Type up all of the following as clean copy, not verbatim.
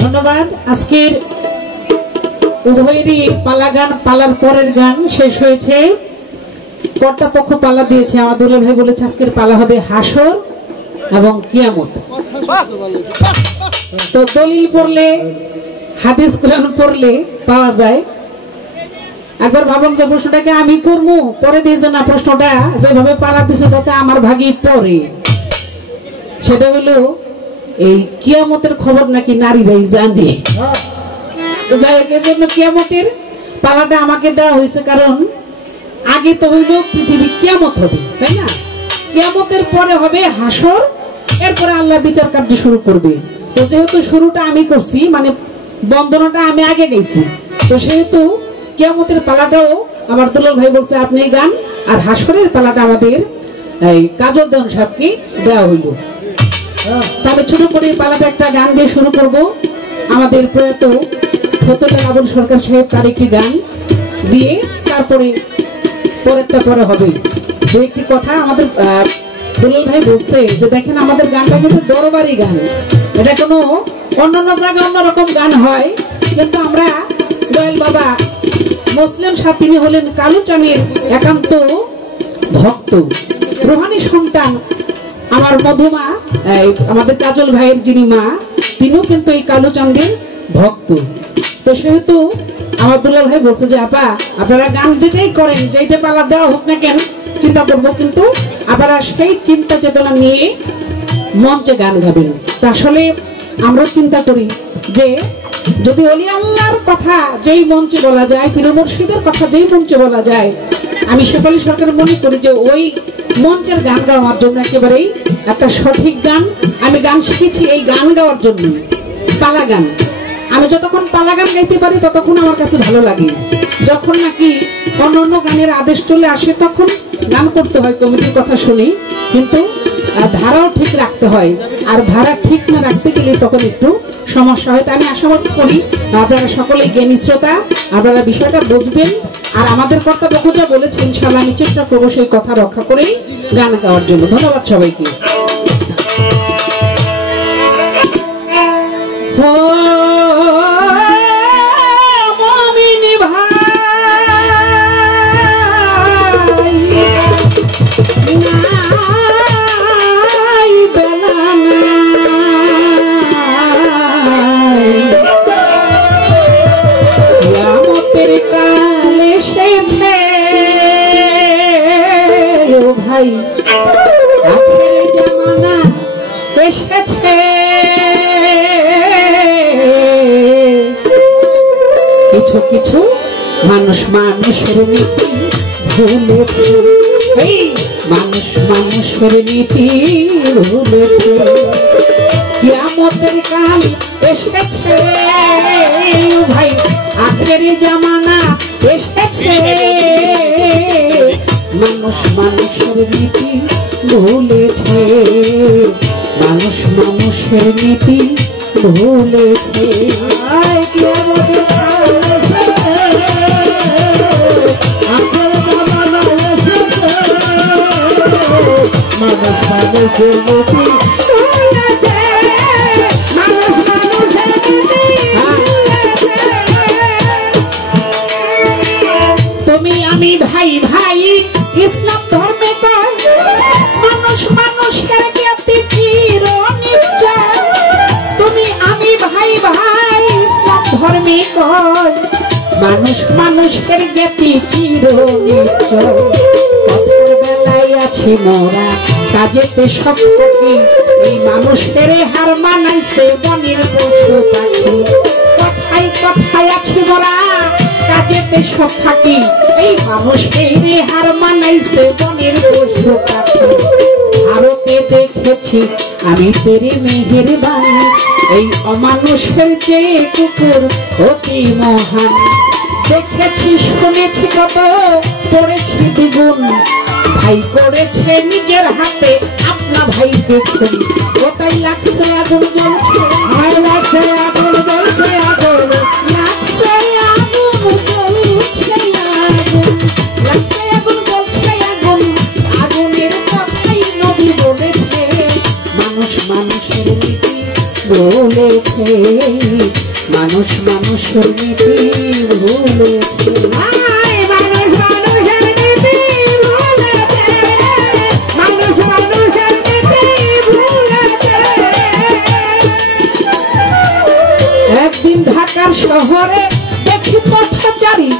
ধন্যবাদ। আজকের উভয়েরই পালা গান, পালার পরের গান শেষ হয়েছে। কর্তাপক্ষ পালা দিয়েছে, আমার দুলা ভাই বলেছে আজকের পালা হবে হাসর এবং কিয়ামত। তো দলিল পড়লে, হাদিস কোরআন পড়লে পাওয়া যায়। একবার ভাবলাম যে প্রশ্নটাকে আমি করবো, পরে দিয়েছে না প্রশ্নটা যেভাবে পালা দিছে তাতে আমার ভাগই পরে। সেটা হলো এই কিয়ামতের খবর নাকি নারীরাই জানে। যাই হোক, এজন্য কিয়ামতের পালাটা আমাকে দেওয়া হয়েছে, কারণ আগে তো হইলো পৃথিবী কিয়ামত হবে, তাই না? কিয়ামতের পরে হবে হাসর, এরপরে আল্লাহ বিচার কার্য শুরু করবে। তো যেহেতু শুরুটা আমি করছি, মানে বন্দনাটা আমি আগে গেছি, তো সেহেতু কিয়ামতের পালাটাও আমার দুলাল ভাই বলছে আপনি গান, আর হাসরের পালাটা আমাদের এই কাজল দেওয়ান সাহেবকে দেওয়া হইল। তাহলে ছোট করে পালাটা একটা গান দিয়ে শুরু করব। আমাদের প্রয়াত ফতুল্লাহ আবুল সরকার সাহেব তার একটি গান দিয়ে তারপরে পরেরটা পরে হবে। দু একটি কথা আমাদের দুলাল ভাই বলছে যে দেখেন আমাদের গানটা কিন্তু দরবারি গান, এটা কোনো অন্যান্য জায়গায় অন্যরকম গান হয়, কিন্তু আমরা দয়াল বাবা মুসলিম সাহেব তিনি হলেন কালুচাঁদের একান্ত ভক্ত, রোহানি সন্তান। আমার মধুমা, আমাদের কাজল ভাইয়ের যিনি মা, তিনিও কিন্তু এই কালুচাঁদের ভক্ত। তো সেহেতু আমার দুলাল ভাই বলছে যে আপা আপনারা গান যেটাই করেন, যেইটা পালা দেওয়া হোক না কেন চিন্তা করবো, কিন্তু আপনারা সেই চিন্তা চেতনা নিয়ে মঞ্চে গান গাবেন। তা আসলে আমরা চিন্তা করি যে যদি অলি আল্লাহর কথা যেই মঞ্চে বলা যায়, পীর মুর্শিদের কথা যেই মঞ্চে বলা যায়, আমি শেফালী সরকার মনে করি যে ওই মঞ্চের গান গাওয়ার জন্য একেবারেই একটা সঠিক গান। আমি গান শিখেছি এই গান গাওয়ার জন্য, পালা গান। আমি যতক্ষণ পালা গান গাইতে পারি ততক্ষণ আমার কাছে ভালো লাগে। যখন নাকি অন্য অন্য গানের আদেশ চলে আসে তখন গান করতে হয় কমিটির কথা শুনি, কিন্তু ধারাও ঠিক রাখতে হয়। আর ধারা ঠিক না রাখতে গেলে তখন একটু সমস্যা হয়। তাই আমি আশাবাদ করি আপনারা সকলেই জ্ঞানী শ্রোতা, আপনারা বিষয়টা বুঝবেন। আর আমাদের কর্তাপক্ষ যা বলেছে ইনশাআল্লাহ আমি চেষ্টা করবো সেই কথা রক্ষা করে গান গাওয়ার জন্য। ধন্যবাদ সবাইকে। ভাই আখের জামানা এসেছে, কিছু কিছু মানুষ মানুষের নীতি ভুলেছে, মানুষ মানুষের নীতি ভুলেছে। কিয়ামতের কাল এসেছে ভাই, আখের জামানা এসেছে, মানুষ মানুষের নীতি ভুলেছে, মানুষ মানুষের নীতি ভুলেছে। মানুষ মানুষের নীতি তুমি আমি ভাই ভাই ইসলাম ধর্মে কয়, মানুষ মানুষের জ্ঞাতি চিরনিশ্চয়। তুমি আমি ভাই ভাই ইসলাম ধর্মে কয়, মানুষ মানুষের জ্ঞাতি চিরনিশ্চয় কথার বেলায় আছি মোরা কাজেতে সব থাকি এই মানুষের হার মানাইছে বনের পশু পাখি কথায় কথায় আছি মোরা কাজেতে সব থাকি এই মানুষের হার মানাইছে বনের পশু পাখি ভারতে দেখেছি আমি তেরি মেহেরবানি এই অমানুষের চেয়ে কুকুর অতি মহান দেখেছি শুনেছি কত পড়েছি দ্বিগুণ ভাই করেছে নিজের হাতে আপনা ভাই দেখুন কোথায় লাগছে আগুন জ্বলছে লাগছে আগুন জ্বলছে আগুন লাগছে আগুন জ্বলছে আগুন লাগছে আগুন জ্বলছে আগুন আগুনের কথাই নবী বলেছে মানুষ মানুষের নীতি ভুলেছে মানুষ মানুষের নীতি ভুলেছে একদিন ঢাকার শহরে দেখি পথচারী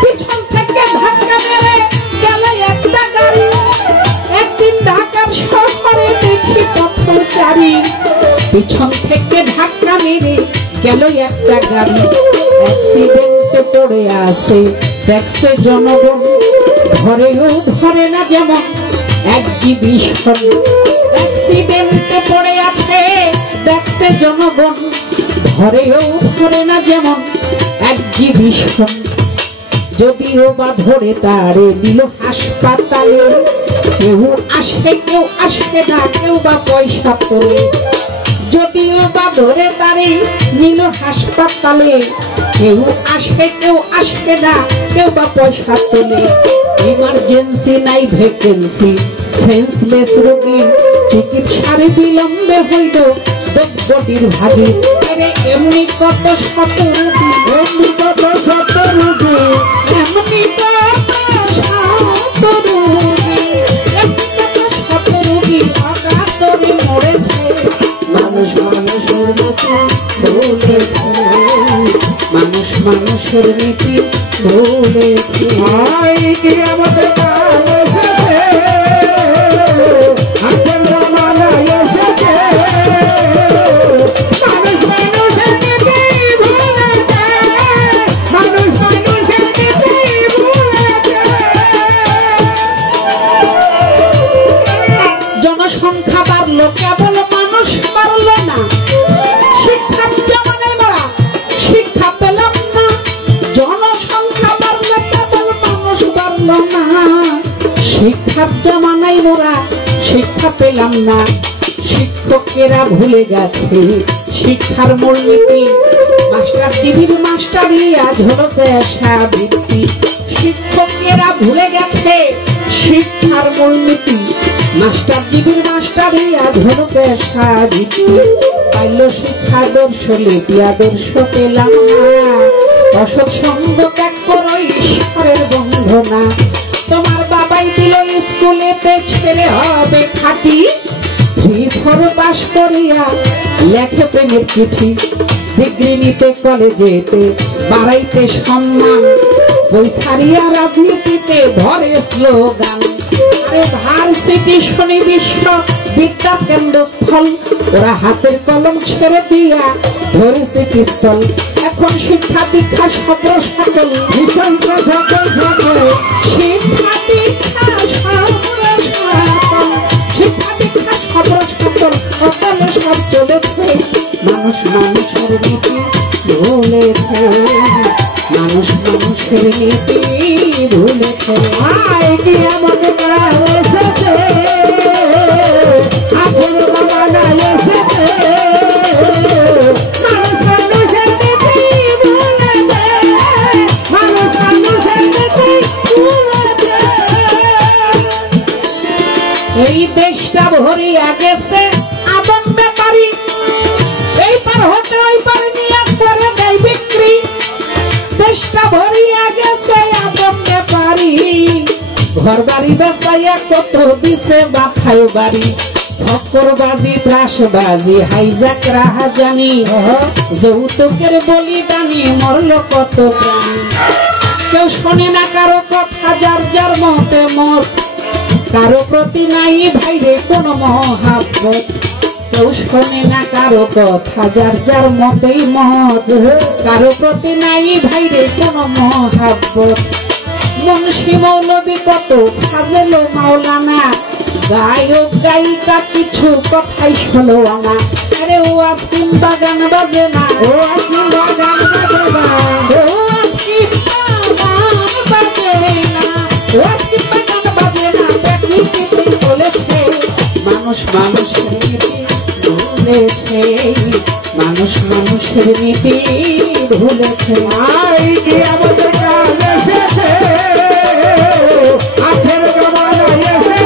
পিছন থেকে ধাক্কা মেরে গেল একটা গাড়ি একদিন ঢাকার শহরে দেখি পথচারী পিছন থেকে ধাক্কা মেরে গেল একটা গাড়ি অ্যাক্সিডেন্টে পড়ে আছে দেখছে জনগণ ধরেও ধরে না যেমন এক্সিবিশন অ্যাক্সিডেন্টে পড়ে আছে দেখছে জনগণ ধরেও ধরে না যেমন এক্সিবিশন যদিও বা ধরে তারে নিল হাসপাতালে কেউ আসে না কেউ বা পয়সা তোলে যদিও বা ধরে তারে নিল হাসপাতালে কেউ আসে না কেউ বা পয়সা তোলে ইমার্জেন্সি নাই ভ্যাকেন্সি সেন্সলেস রোগী চিকিৎসার বিলম্বে হইল বডির ভাগে এমনি কত শত রোগী এমনি কত শত রোগী এমনি কত শত রোগী এমনি কত শত রোগী অকাতরে মরেছে মানুষ মানুষের নীতি ভুলেছে মানুষ মানুষের নীতি ভুলেছে আমাদের জনসংখ্যা বাড়লো কেবল মানুষ বাড়লো না শিক্ষার জমানায় মোরা শিক্ষা পেলাম না জনসংখ্যা বাড়লো কেবল মানুষ বাড়লো না শিক্ষার জমানায় মোরা শিক্ষা পেলাম না শিক্ষকেরা ভুলে গেছে শিক্ষার মূলনীতি মাস্টারজিবির মাস্টারিয়া হলো পেশা বৃত্তি শিক্ষকেরা ভুলে গেছে শিক্ষার মূলনীতি মাস্টারজিবির মাস্টারিয়া হলো পেশা বৃত্তি পাইল শিক্ষাদর্শ লিপি আদর্শ পেলাম না অসৎ সঙ্গ ত্যাগ করো ঈশ্বরের বন্ধনা তোমার বাবাই দিল স্কুলেতে ছেলে হবে খাঁটি শ্রীধর পাশ করিয়া লেখে প্রেমের চিঠি ডিগ্রি নিতে কলেজেতে বাড়াইতে সম্মান বই ছাড়িয়া রাজনীতিতে ধরে স্লোগান আরে ভার্সিটি শনি বিশ্ব বিদ্যা কেন্দ্রস্থল ওরা হাতের কলম ছেড়ে দিয়া ধরেছে পিস্তল এখন শিক্ষা দীক্ষা সকল সকল শিক্ষা দীক্ষা শিক্ষা দীক্ষা সকল সকল সকলে সব চলেছে মানুষ মানুষের নীতি ভুলেছে মানুষ মানুষের নীতি ভুলেছে কি আমাদের এই দেশটা ভরিয়া গেছে আদম ব্যাপারী এই পার হতে ওই পার নিয়ে করে দেয় বিক্রি দেশটা ভরিয়া গেছে আদম ব্যাপারী ঘর বাড়ি বেচাইয়া কত দিছে বাথায় বাড়ি ফকরবাজি ত্রাসবাজি হাইজাক রাহাজানি যৌতুকের বলিদানি মরল কত প্রাণী কেউ শোনে না কারো কথা যার যার মতে মত কারো প্রতি নাই ভাইরে কোনো মহাব্বত কেউ শোনে না কারো কথা যার যার মতেই মত কারো প্রতি নাই ভাইরে কোনো মহাব্বত মুন্সি মৌলবী কত ফাজেল মাওলানা গায়ক গায়িকা কিছু কথাই শোনো না আরে ও আজকিন বাগান বাজে না ও আজকিন বাগান বাজে না ও আজকিন বাগান বাজে না ও আজকিন বাগান বাজে না প্রকৃতি বলেছে মানুষ মানুষের নীতি ভুলেছে মানুষ মানুষের নীতি ভুলেছে আই কি আমাদের কাজ এসেছে আখের জমানা এসেছে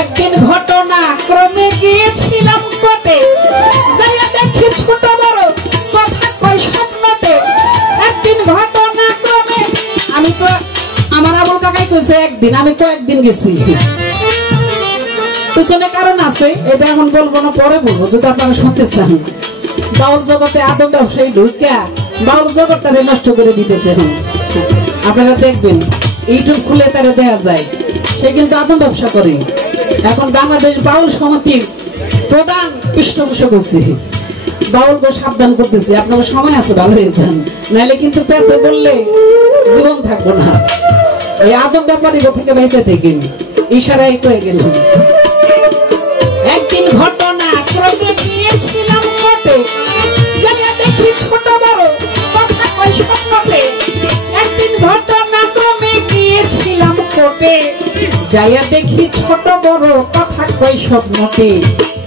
একদিন ঘটনা ক্রমে গিয়েছিলাম কোটে যাইয়া দেখি ছোট বড় কথা কই স্বপ্নতে একদিন ঘটনা ক্রমে আমি তো আমার আবুল কাকাই কইছে একদিন আমি কয়েকদিন গেছি পিছনে কারণ আছে এটা এখন বলবো না পরে বলবো যদি আপনারা শুনতে চান বাউল জগতে আদম ব্যবসায়ী ঢুকিয়া বাউল জগৎটারে নষ্ট করে দিতেছে এখন আপনারা দেখবেন ইউটিউব খুলে তারা দেয়া যায় সে কিন্তু আদম ব্যবসা করে এখন বাংলাদেশ বাউল সমিতির প্রধান পৃষ্ঠপোষক হচ্ছে বাউলকে সাবধান করতেছে আপনার সময় আছে ভালো হয়ে যান নাহলে কিন্তু পেছে বললে জীবন থাকবো না এই আদম ব্যাপারী থেকে বেঁচে থেকে ইশারাই কয়ে গেলেন একদিন ঘটনা ক্রমে গিয়েছিলাম কোটে জানিয়া দেখি ছোট বড় কথা কই স্বপ্নতে একদিন ঘটনা ক্রমে গিয়েছিলাম কোটে যাইয়া দেখি ছোট বড় কথা কই স্বপ্নতে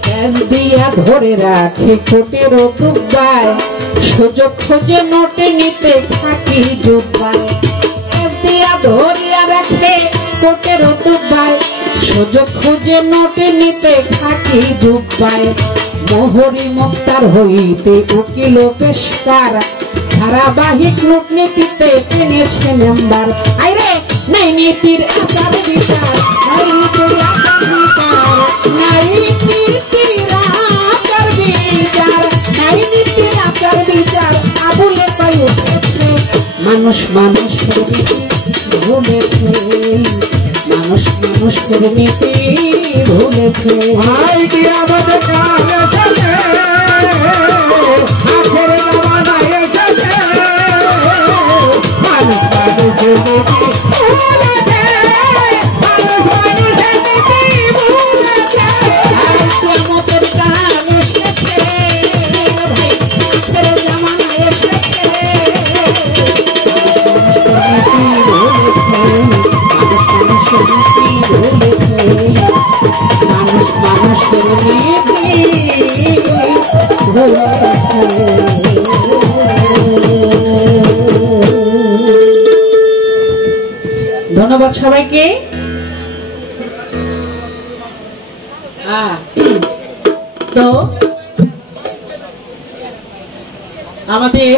গ্যাস দিয়া ধরে রাখে কোটের দুব্বায় সুযোগ খোঁজে নোটে নিতে থাকি জুব্বায় গ্যাস দিয়া ধরিয়া রাখে কোটের দুব্বায় সুযোগ খুঁজে নোটে নিতে থাকি জুব্বায় মোহরি মুক্তার হইতে উকিল পেশকার ধারাবাহিক নোট নীতিতে টেনেছে মেম্বার আইরে নাই নীতির আচার বিচার নাই নীতির আচার বিচার নাই নীতির আচার বিচার নাই নীতির আচার বিচার আবুলে পাই উঠেছে মানুষ মানুষের নীতি ভুলেছে মানুষ মানুষের নীতি ভুলেছে আই কি আমাদের কাজ এসেছে আখের জমানা এসেছে মানুষ মানুষের নীতি ভুলেছে মানুষ মানুষের নীতি ভুলেছে আমাদের কাজ এসেছে ভাই আখের জামানা এসেছে মানুষ মানুষের নীতি ভুলেছে ধন্যবাদ সবাইকে তো আমাদের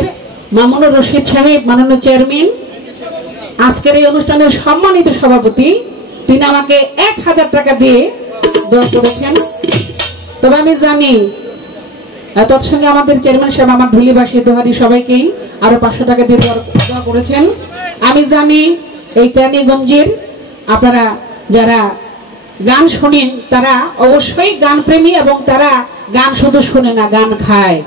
মামুনুর রশিদ সাহেব মাননীয় চেয়ারম্যান আজকের এই অনুষ্ঠানের সম্মানিত সভাপতি তিনি আমাকে 1000 টাকা দিয়ে দোয়া করেছেন তবে আমি জানি তৎসঙ্গে আমাদের চেয়ারম্যান সাহেব আমার ঢুলিবাসী দোহারি সবাইকেই আরো 500 টাকা দিয়ে দোয়া করেছেন আমি জানি এই কেরানীগঞ্জের আপনারা যারা গান শোনেন তারা অবশ্যই গান প্রেমী এবং তারা গান শুধু শুনে না গান খায়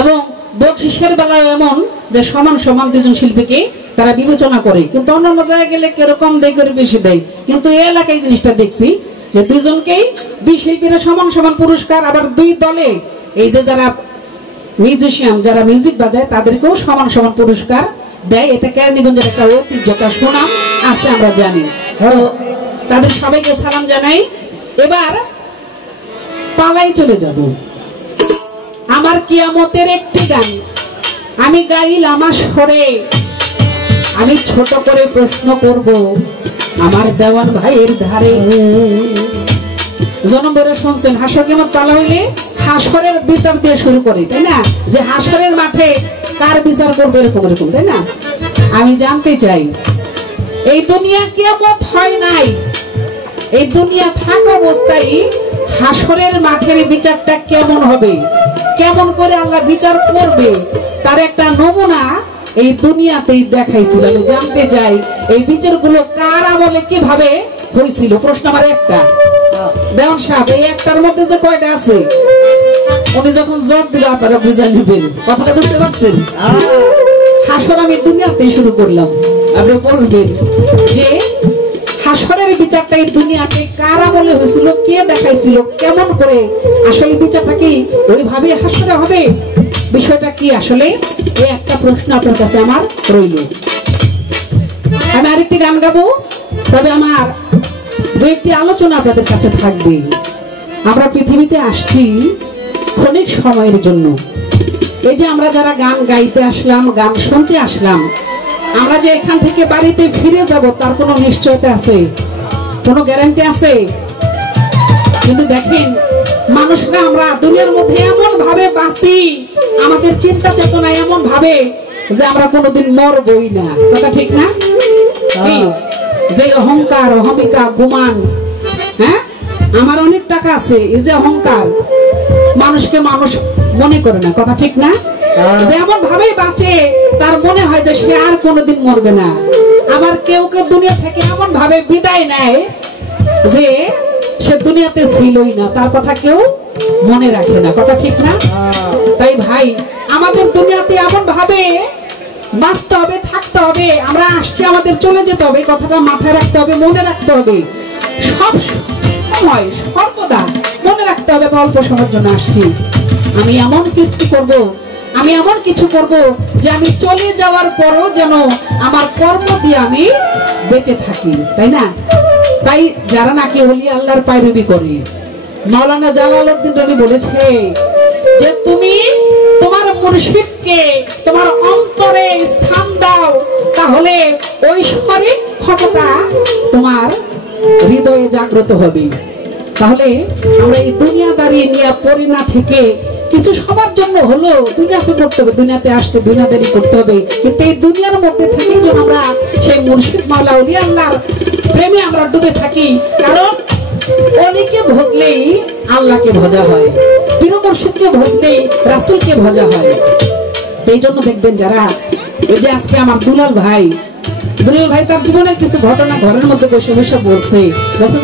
এবং বকশিসের বেলায় এমন যে সমান সমান দুজন শিল্পীকে তারা বিবেচনা করে কিন্তু অন্যান্য জায়গায় গেলে কিরকম দেয় করে বেশি দেয় কিন্তু এই এলাকায় জিনিসটা দেখছি যে দুজনকেই দুই শিল্পীরা সমান সমান পুরস্কার আবার দুই দলে এই যে যারা মিউজিশিয়ান যারা মিউজিক বাজায় তাদেরকেও সমান সমান পুরস্কার দেয় এটা কেরানীগঞ্জের একটা ঐতিহ্য একটা সুনাম আছে আমরা জানি তো তাদের সবাইকে সালাম জানাই এবার পালাই চলে যাব আমার কিয়ামতের একটি গান আমি গাইলাম আসরে আমি ছোট করে প্রশ্ন করব আমার দেওয়ান ভাইয়ের ধারে জন্ম ধরে শুনছেন হাসর কিয়ামত পালা হইলে হাসরের বিচার দিয়ে শুরু করে, তাই না? যে হাসরের মাঠে কার বিচার করবে এরকম এরকম, তাই না? আমি জানতে চাই এই দুনিয়া কিয়ামত হয় নাই, এই দুনিয়া থাকা অবস্থায় হাসরের মাঠের বিচারটা কেমন হবে, কেমন করে আল্লাহ বিচার করবে তার একটা নমুনা এই দুনিয়াতেই দেখাইছিল। আমি জানতে চাই এই বিচারগুলো কার আমলে কিভাবে হয়েছিল। প্রশ্ন আমার একটা, দেওয়ান সাহেব এই একটার মধ্যে যে কয়টা আছে উনি যখন জব দিবে আপনারা বুঝে নেবেন। কথাটা বুঝতে পারছেন? হাসর আমি দুনিয়াতেই শুরু করলাম, আপনি বলবেন যে হাসরের বিচারটা এই দুনিয়াতে কার আমলে হয়েছিল, কে দেখাইছিল, কেমন করে আসলে বিচারটা কি ওইভাবে হাসরে হবে, বিষয়টা কি আসলে, এই একটা প্রশ্ন আপনার কাছে আমার রইল। আমি আরেকটি গান গাবো, তবে আমার দু একটি আলোচনা আপনাদের কাছে থাকবে। আমরা পৃথিবীতে আসছি ক্ষণিক সময়ের জন্য। এই যে আমরা যারা গান গাইতে আসলাম, গান শুনতে আসলাম, আমরা যে এখান থেকে বাড়িতে ফিরে যাব তার কোনো নিশ্চয়তা আছে, কোনো গ্যারান্টি আছে? কিন্তু দেখেন মানুষরা আমরা দুনিয়ার মধ্যে এমন ভাবে বাঁচি, আমাদের চিন্তা চেতনা এমন ভাবে যে আমরা কোনোদিন মরবই না। কথা ঠিক না? যে অহংকার, অহমিকা, গুমান, হ্যাঁ আমার অনেক টাকা আছে, এই যে অহংকার, মানুষকে মানুষ মনে করে না। কথা ঠিক না? যেমন ভাবে বাঁচে তার মনে হয় যে সে আর কোনোদিন মরবে না। আবার কেউ কেউ দুনিয়া থেকে এমন ভাবে বিদায় নেয় যে সে দুনিয়াতে ছিলই না, তার কথা কেউ মনে রাখে না। কথা ঠিক না? তাই ভাই আমাদের দুনিয়াতে এমন ভাবে বাঁচতে হবে, থাকতে হবে, আমরা আসছি আমাদের চলে যেতে হবে, কথাটা মাথায় রাখতে হবে, মনে রাখতে হবে, সব সময় সর্বদা মনে রাখতে হবে অল্প সময়ের জন্য আসছি। আমি এমন কীর্তি করব, আমি এমন কিছু করব যে আমি চলে যাওয়ার পরও যেন আমার কর্ম দিয়ে আমি বেঁচে থাকি, তাই না? তাই যারা নাকি ওলি আল্লাহর পায়রবি করে, মাওলানা জালালউদ্দিন রুমি বলেছে যে তুমি তোমার মুর্শিদকে তোমার অন্তরে স্থান দাও, তাহলে ঐশ্বরিক ক্ষমতা তোমার হৃদয়ে জাগ্রত হবে। তাহলে আমরা এই দুনিয়াদারি নিয়ে পড়ে না থেকে কিছু সবার জন্য হলো দুনিয়াতে করতে হবে, দুনিয়াতে আসছে দুনিয়াদারি করতে হবে, কিন্তু এই দুনিয়ার মধ্যে থেকে যেন আমরা সেই মুর্শিদ মাওলা ওলি আল্লাহর প্রেমে আমরা ডুবে থাকি। কারণ অলিকে ভজলেই আল্লাহকে ভজা হয়, পীর মুর্শিদকে ভজলেই রাসূলকে ভজা হয়। এই জন্য দেখবেন যারা, এই যে আজকে আমার দুলাল ভাই তার জীবনের কিছু ঘটনা ঘরের মধ্যে বসে বসে বলছে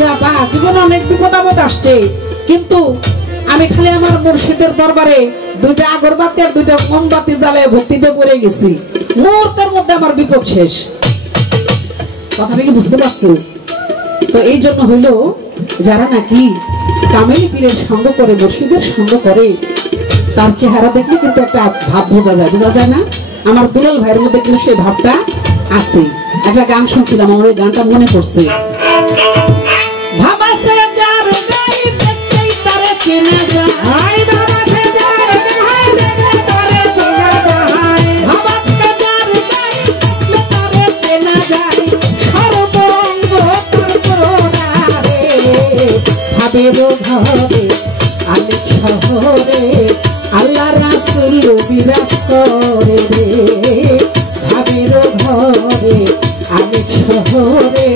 যে আপা জীবনে অনেক বিপদ আপদ আসছে, কিন্তু আমি খালি আমার মুর্শিদের দরবারে দুইটা আগরবাতি আর দুইটা মোমবাতি জ্বালায় ভক্তিতে পড়ে গেছি, মুহূর্তের মধ্যে আমার বিপদ শেষ। কথাটা কি বুঝতে পারছো? তো এই জন্য হইলো যারা নাকি কামেলি পীরের সঙ্গ করে, মুর্শিদের সঙ্গ করে, তার চেহারা দেখলে কিন্তু একটা ভাব বোঝা যায় না? আমার দুলাল ভাইয়ের মধ্যে কিন্তু সেই ভাবটা আছে। একটা গান শুনছিলাম, আমার ওই গানটা মনে পড়ছে। ভাবাসে যার গাই দেখতেই তারে চেনা যায়, ভাবাসে যার গাই দেখতেই তারে চেনা যায়, ভাবাসে যার গাই দেখতেই তারে চেনা যায়, সর্বঙ্গ তার প্রণারে, ভাবের ভাবে আলেক শহরে আল্লাহ রাসূল বিরাজ করে রে, ভাবের ঘরে আলেক শহরে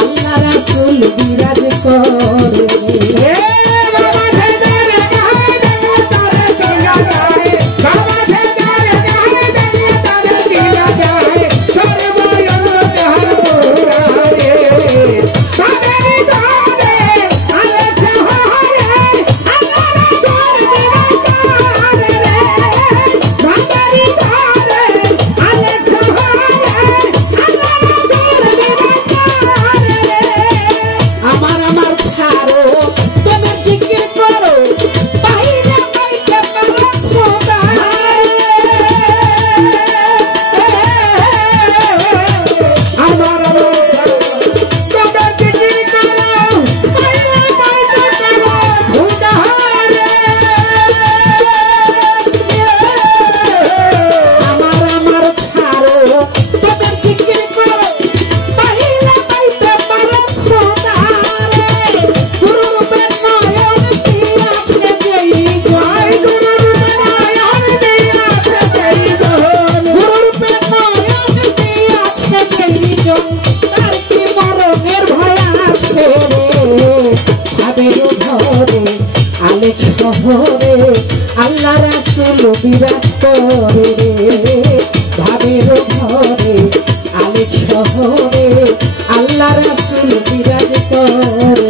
আল্লাহ রাসূল বিরাজ করে রে। আলেক শহরে আল্লাহ রাসূল বিরাজ করে ভাবের ঘরে আলেক শহরে আল্লাহ রাসূল বিরাজ করে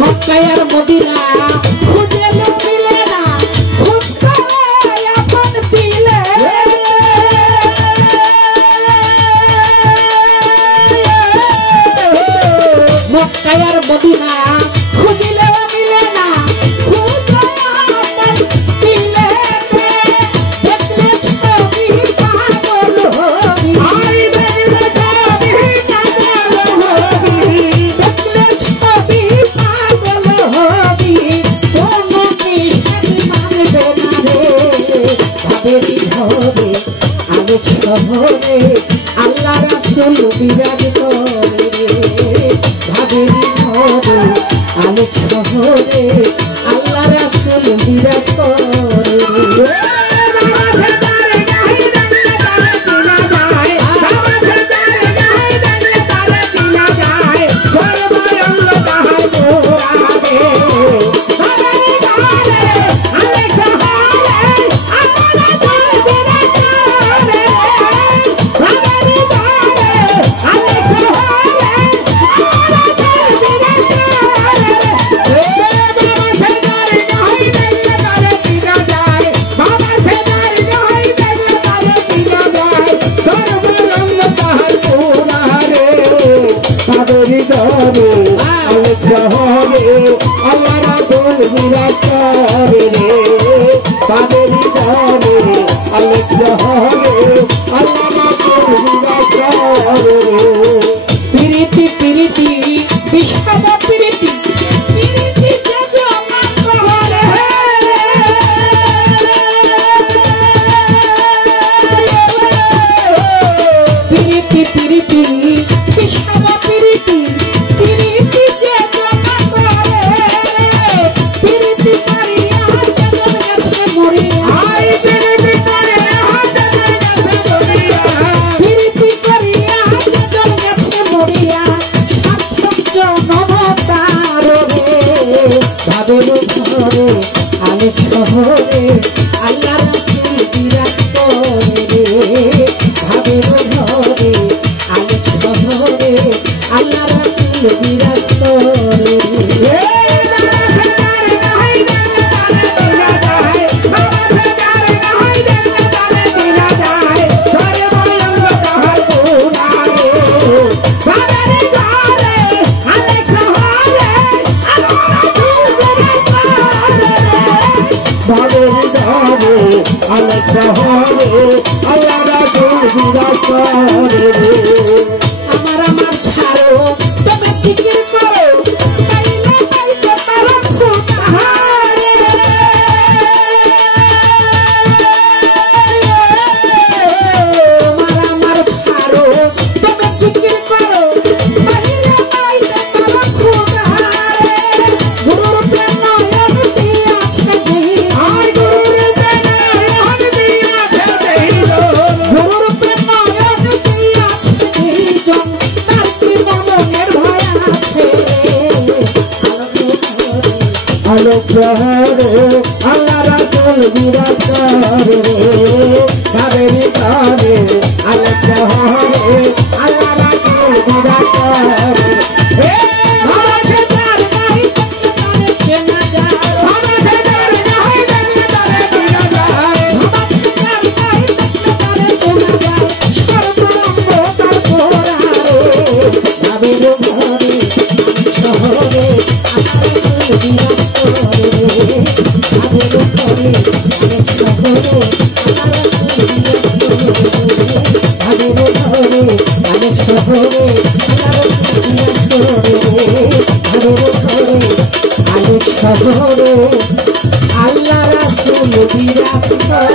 মক্কার মদিনা খুঁজে মিলে না খোঁজ করে আপন পিলে মক্কার মদিনা খুঁজলে মিলে না খোঁজ আপন পিলে দেখলে ছবি পাগল হবি দেখলে ছবি পাগল হবি কোনো কিছু মানবে না রে ভাবেরি ঘরে আলেক শহরে আল্লাহ রাসূল বিরাজ করে ভাবেরি ঘরে আলেক শহরে আল্লাহ রাসূল বিরাজ করে আল্লাহ রাসূল বিরাজ করে ভাবেরি ঘরে আলেক শহরে আল্লাহ রাসূল বিরাজ করে প্রীতি প্রীতি বিশ্বব প্রীতি প্রীতি জমান করে প্রীতি প্রীতি বিশ্বব প্রীতি প্রীতি জমান করে প্রীতি করিয়া জগৎ গেছে মরিয়া আই প্রীতি করিয়া জগৎ গেছে মরিয়া প্রীতি করিয়া জগৎ গেছে মরিয়া জনমতার রে ভাবের ঘরে আলেক শহরে আল্লাহ রাসূল বিরাজ করে ভাবের ঘরে আলেক শহরে আল্লাহ রাসূল বিরাজ করে আলেক শহরে আল্লাহ রাসূল বিরাজ করে আমার আমার ছাড়ো তবে জিকির করো তাইলে পাইতে পারো সুবহানে আমার আমার ছাড়ো তবে জিকির করো তাইলে পাইতে পারো সুবহানে গুরুর প্রেম নয়ন দিয়াছে আই গুরুর প্রেম নয়ন দিয়াছে গুরুর প্রেম নয়ন দিয়াছে জন তার কি মনের ভয় আছে আলেক শহরে আল্লাহ রাসূল বিরাজ করে ভাবেরি ঘরে আলেক শহরে আল্লাহ রাসূল বিরাজ করে আমাকে তার নাই তারে চেনা যায় আমাকে তার নাই তারে চেনা যায় আমাকে তার নাই তারে চেনা যায় সর্বঙ্গ তার পোড়ারে ভাবের ঘরে শহরে আল্লাহ রাসূল বিরাজ করে ভাবের ঘরে আলেক শহরে আল্লাহ রাসূল বিরাজ করে ভাবের ঘরে আলেক শহরে আল্লাহ রাসূল বিরাজ করে ভাবের ঘরে আলেক শহরে আল্লাহ রাসূল বিরাজ করে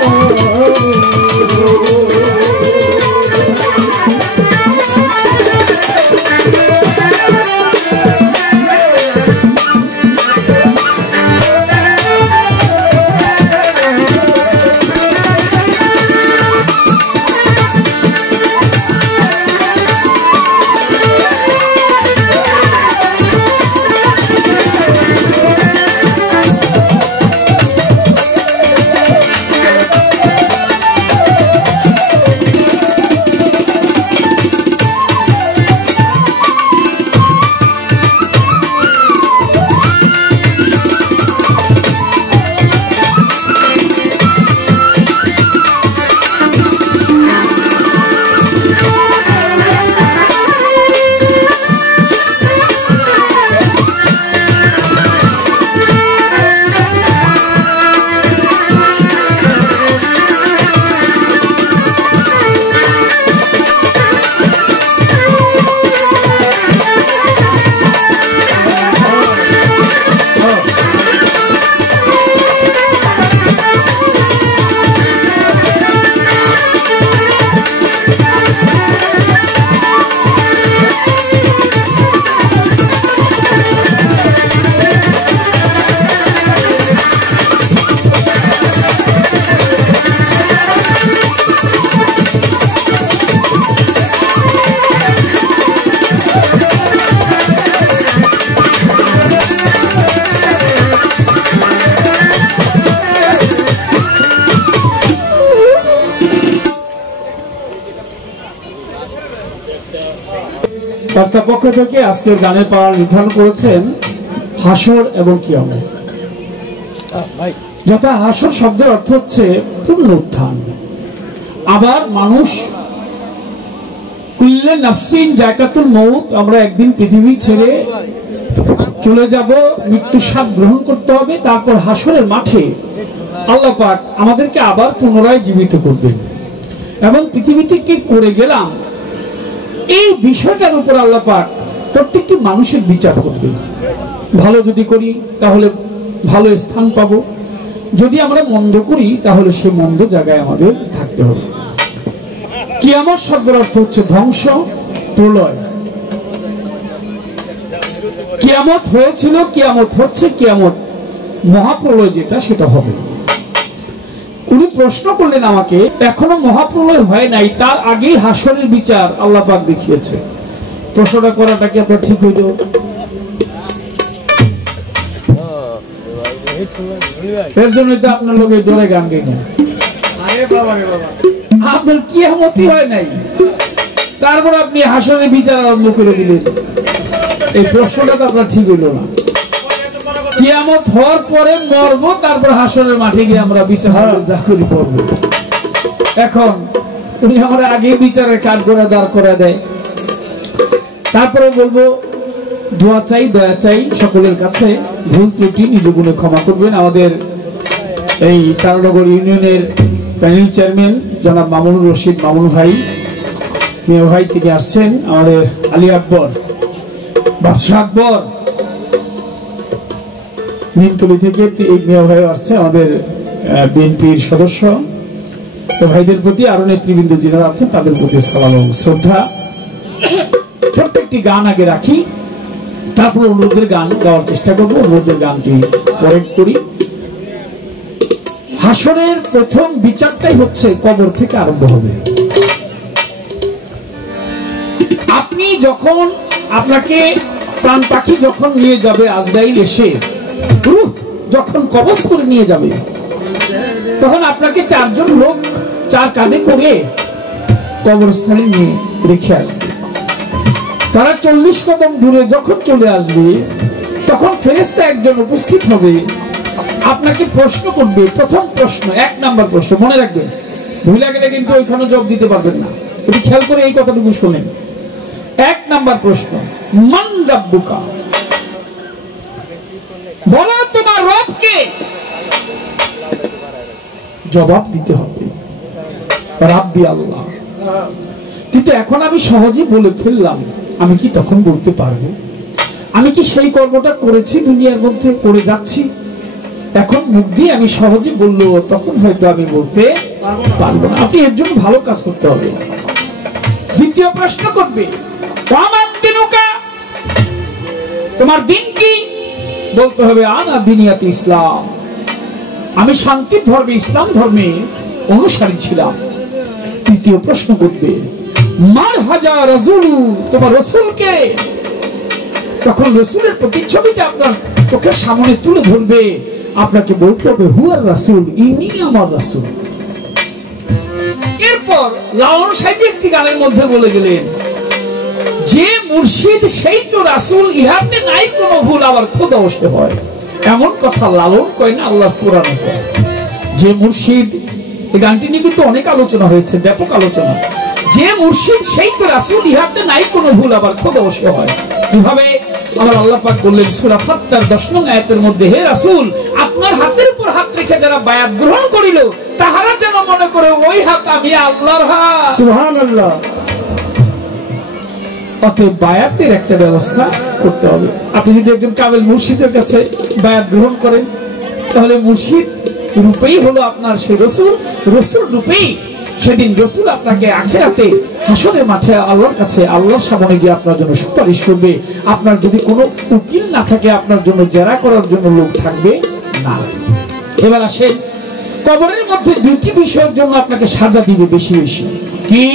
কর্তা পক্ষ থেকে আজকের গানের পালা নির্ধারণ করেছেন হাসর এবং কিয়ামত। যথা হাসর শব্দের অর্থ হচ্ছে পুনরুত্থান। আবার মানুষ কুল্লে নাফসিন জায়কাতুল মউত, আমরা একদিন পৃথিবী ছেড়ে চলে যাব, মৃত্যুর স্বাদ গ্রহণ করতে হবে, তারপর হাসরের মাঠে আল্লাহ পাক আমাদেরকে আবার পুনরায় জীবিত করবেন এবং পৃথিবী থেকে করে গেলাম এই বিষয়টার উপর আল্লাহ পাক প্রত্যেকটি মানুষের বিচার করবে। ভালো যদি করি তাহলে ভালো স্থান পাবো, যদি আমরা মন্দ করি তাহলে সে মন্দ জায়গায় আমাদের থাকতে হবে। কিয়ামত শব্দের অর্থ হচ্ছে ধ্বংস, প্রলয়। কিয়ামত হয়েছিল, কিয়ামত হচ্ছে, কিয়ামত মহাপ্রলয় যেটা সেটা হবে। উনি প্রশ্ন করলেন আমাকে, এখনো মহাপ্রলয় হয় নাই, তার আগেই হাসরের বিচার আল্লাহ পাক দেখিয়েছে। প্রশ্নটা করাটা কি আপনার ঠিক হইল? এর জন্য তো আপনার লোকে ডরে গান গাই না। আপনার কিয়ামতই হয় নাই, তারপর আপনি হাসরের বিচার আরম্ভ করে দিলেন। এই প্রশ্নটা তো আপনার ঠিক হইল না। কিয়ামত হওয়ার পরে মরবো, তারপর হাসরের মাঠে গিয়ে আমরা বিচার চাকরি করবো। এখন উনি আমরা আগে বিচারের কাজ করে দাঁড় করে দেয়। তারপরে বলবো দোয়া চাই, দয়া চাই সকলের কাছে, ভুল ত্রুটি নিজ গুণে ক্ষমা করবেন। আমাদের এই তারানগর ইউনিয়নের প্যানেল চেয়ারম্যান জনাব মামুনুর রশিদ মামুন ভাই, মেয়ে ভাই থেকে আসছেন, আমাদের আলী আকবর, বাদশাহ আকবর নিমতলি থেকে এই মেয়ে ভাই আসছে, আমাদের বিএনপির সদস্য। তো ভাইদের প্রতি আরো নেতৃবৃন্দ যারা আছেন তাদের প্রতি সালাম এবং শ্রদ্ধা। প্রত্যেকটি গান আগে রাখি, তারপর অনুরোধের গান গাওয়ার চেষ্টা করবো। অনুরোধের গানটি পরে করি। হাসরের প্রথম বিচারটাই হচ্ছে কবর থেকে আরম্ভ হবে। আপনি যখন, আপনাকে প্রাণ পাখি যখন নিয়ে যাবে, আজরাইল এসে যখন কবজ করে নিয়ে যাবে, তখন আপনাকে চারজন লোক চার কাঁধে করে কবরস্থানে নিয়ে রেখে আসবে। তারা 40 কদম দূরে যখন চলে আসবে, তখন ফেরেশতা একজন উপস্থিত হবে, আপনাকে প্রশ্ন করবে। প্রথম প্রশ্ন, 1 নাম্বার প্রশ্ন, মনে রাখবেন, ভুলে গেলে কিন্তু ওইখানে জবাব দিতে পারবেন না। একটু খেয়াল করে এই কথাটুকু শোনেন। 1 নাম্বার প্রশ্ন, মান রাব্বুকা, বলো তোমার রব কে? জবাব দিতে হবে রাব্বি আল্লাহ। কিন্তু এখন আমি সহজে বলে ফেললাম, আমি কি তখন বলতে পারবো আমি কি সেই কর্মটা করেছি, দুনিয়ার মধ্যে করে যাচ্ছি? এখন মুখ দিয়ে আমি সহজে বললো, তখন হয়তো আমি বলতে পারবো না। আপনি এর জন্য ভালো কাজ করতে হবে। দ্বিতীয় প্রশ্ন করবে, তোমার দিন কি? বলতে হবে আনা দিনিয়াতে ইসলাম, আমি শান্তির ধর্মে ইসলাম ধর্মে অনুসারী ছিলাম। তৃতীয় প্রশ্ন করবে, মার হাজা রাসূল, তোমার রাসূলকে? তখন রাসূলের প্রতিচ্ছবিটা আপনার চোখের সামনে তুলে ধরবে, আপনাকে বলতে হবে হুয়ার রাসূল, ইনি আমার রাসূল। এরপর লালন সাহেব একটি গানের মধ্যে বলে গেলেন, যে মুর্শিদ সেই তো রাসূল, ইহাতে নাই কোনো ভুল, আবার খোদা বসে হয়। এমন কথা লালন কয় না, আল্লাহ কোরআনে কয়। যে মুর্শিদ, এই গানটি নিয়ে কিন্তু অনেক আলোচনা হয়েছে, ব্যাপক আলোচনা। যে মুর্শিদ সেই তো রাসূল, ইহাতে নাই কোনো ভুল, আবার খোদা বসে হয়। কিভাবে? আমার আল্লাহ পাক বললেন সূরা ফাত্তার 10 নং আয়াতের মধ্যে, হে রাসূল, আপনার হাতের উপর হাত রেখে যারা বায়াত গ্রহণ করিল, তাহারা যেন মনে করে ওই হাত আমি আল্লাহর হাত। সুবহানাল্লাহ। অতএব বায়াতের একটা ব্যবস্থা করতে হবে। আপনি যদি একজন কামেল মুর্শিদের কাছে বায়াত গ্রহণ করেন, তাহলে মুর্শিদ রূপেই হলো আপনার সেই রাসূল, রাসূল রূপেই সেদিন রাসূল আপনাকে আখিরাতে হাসরের মাঠে আল্লাহর কাছে, আল্লাহর সামনে গিয়ে আপনার জন্য সুপারিশ করবে। আপনার যদি কোনো উকিল না থাকে, আপনার জন্য জেরা করার জন্য লোক থাকবে না। এবার আসেন, কবরের মধ্যে দুটি বিষয়ের জন্য আপনাকে সাজা দিবে বেশি বেশি। কি?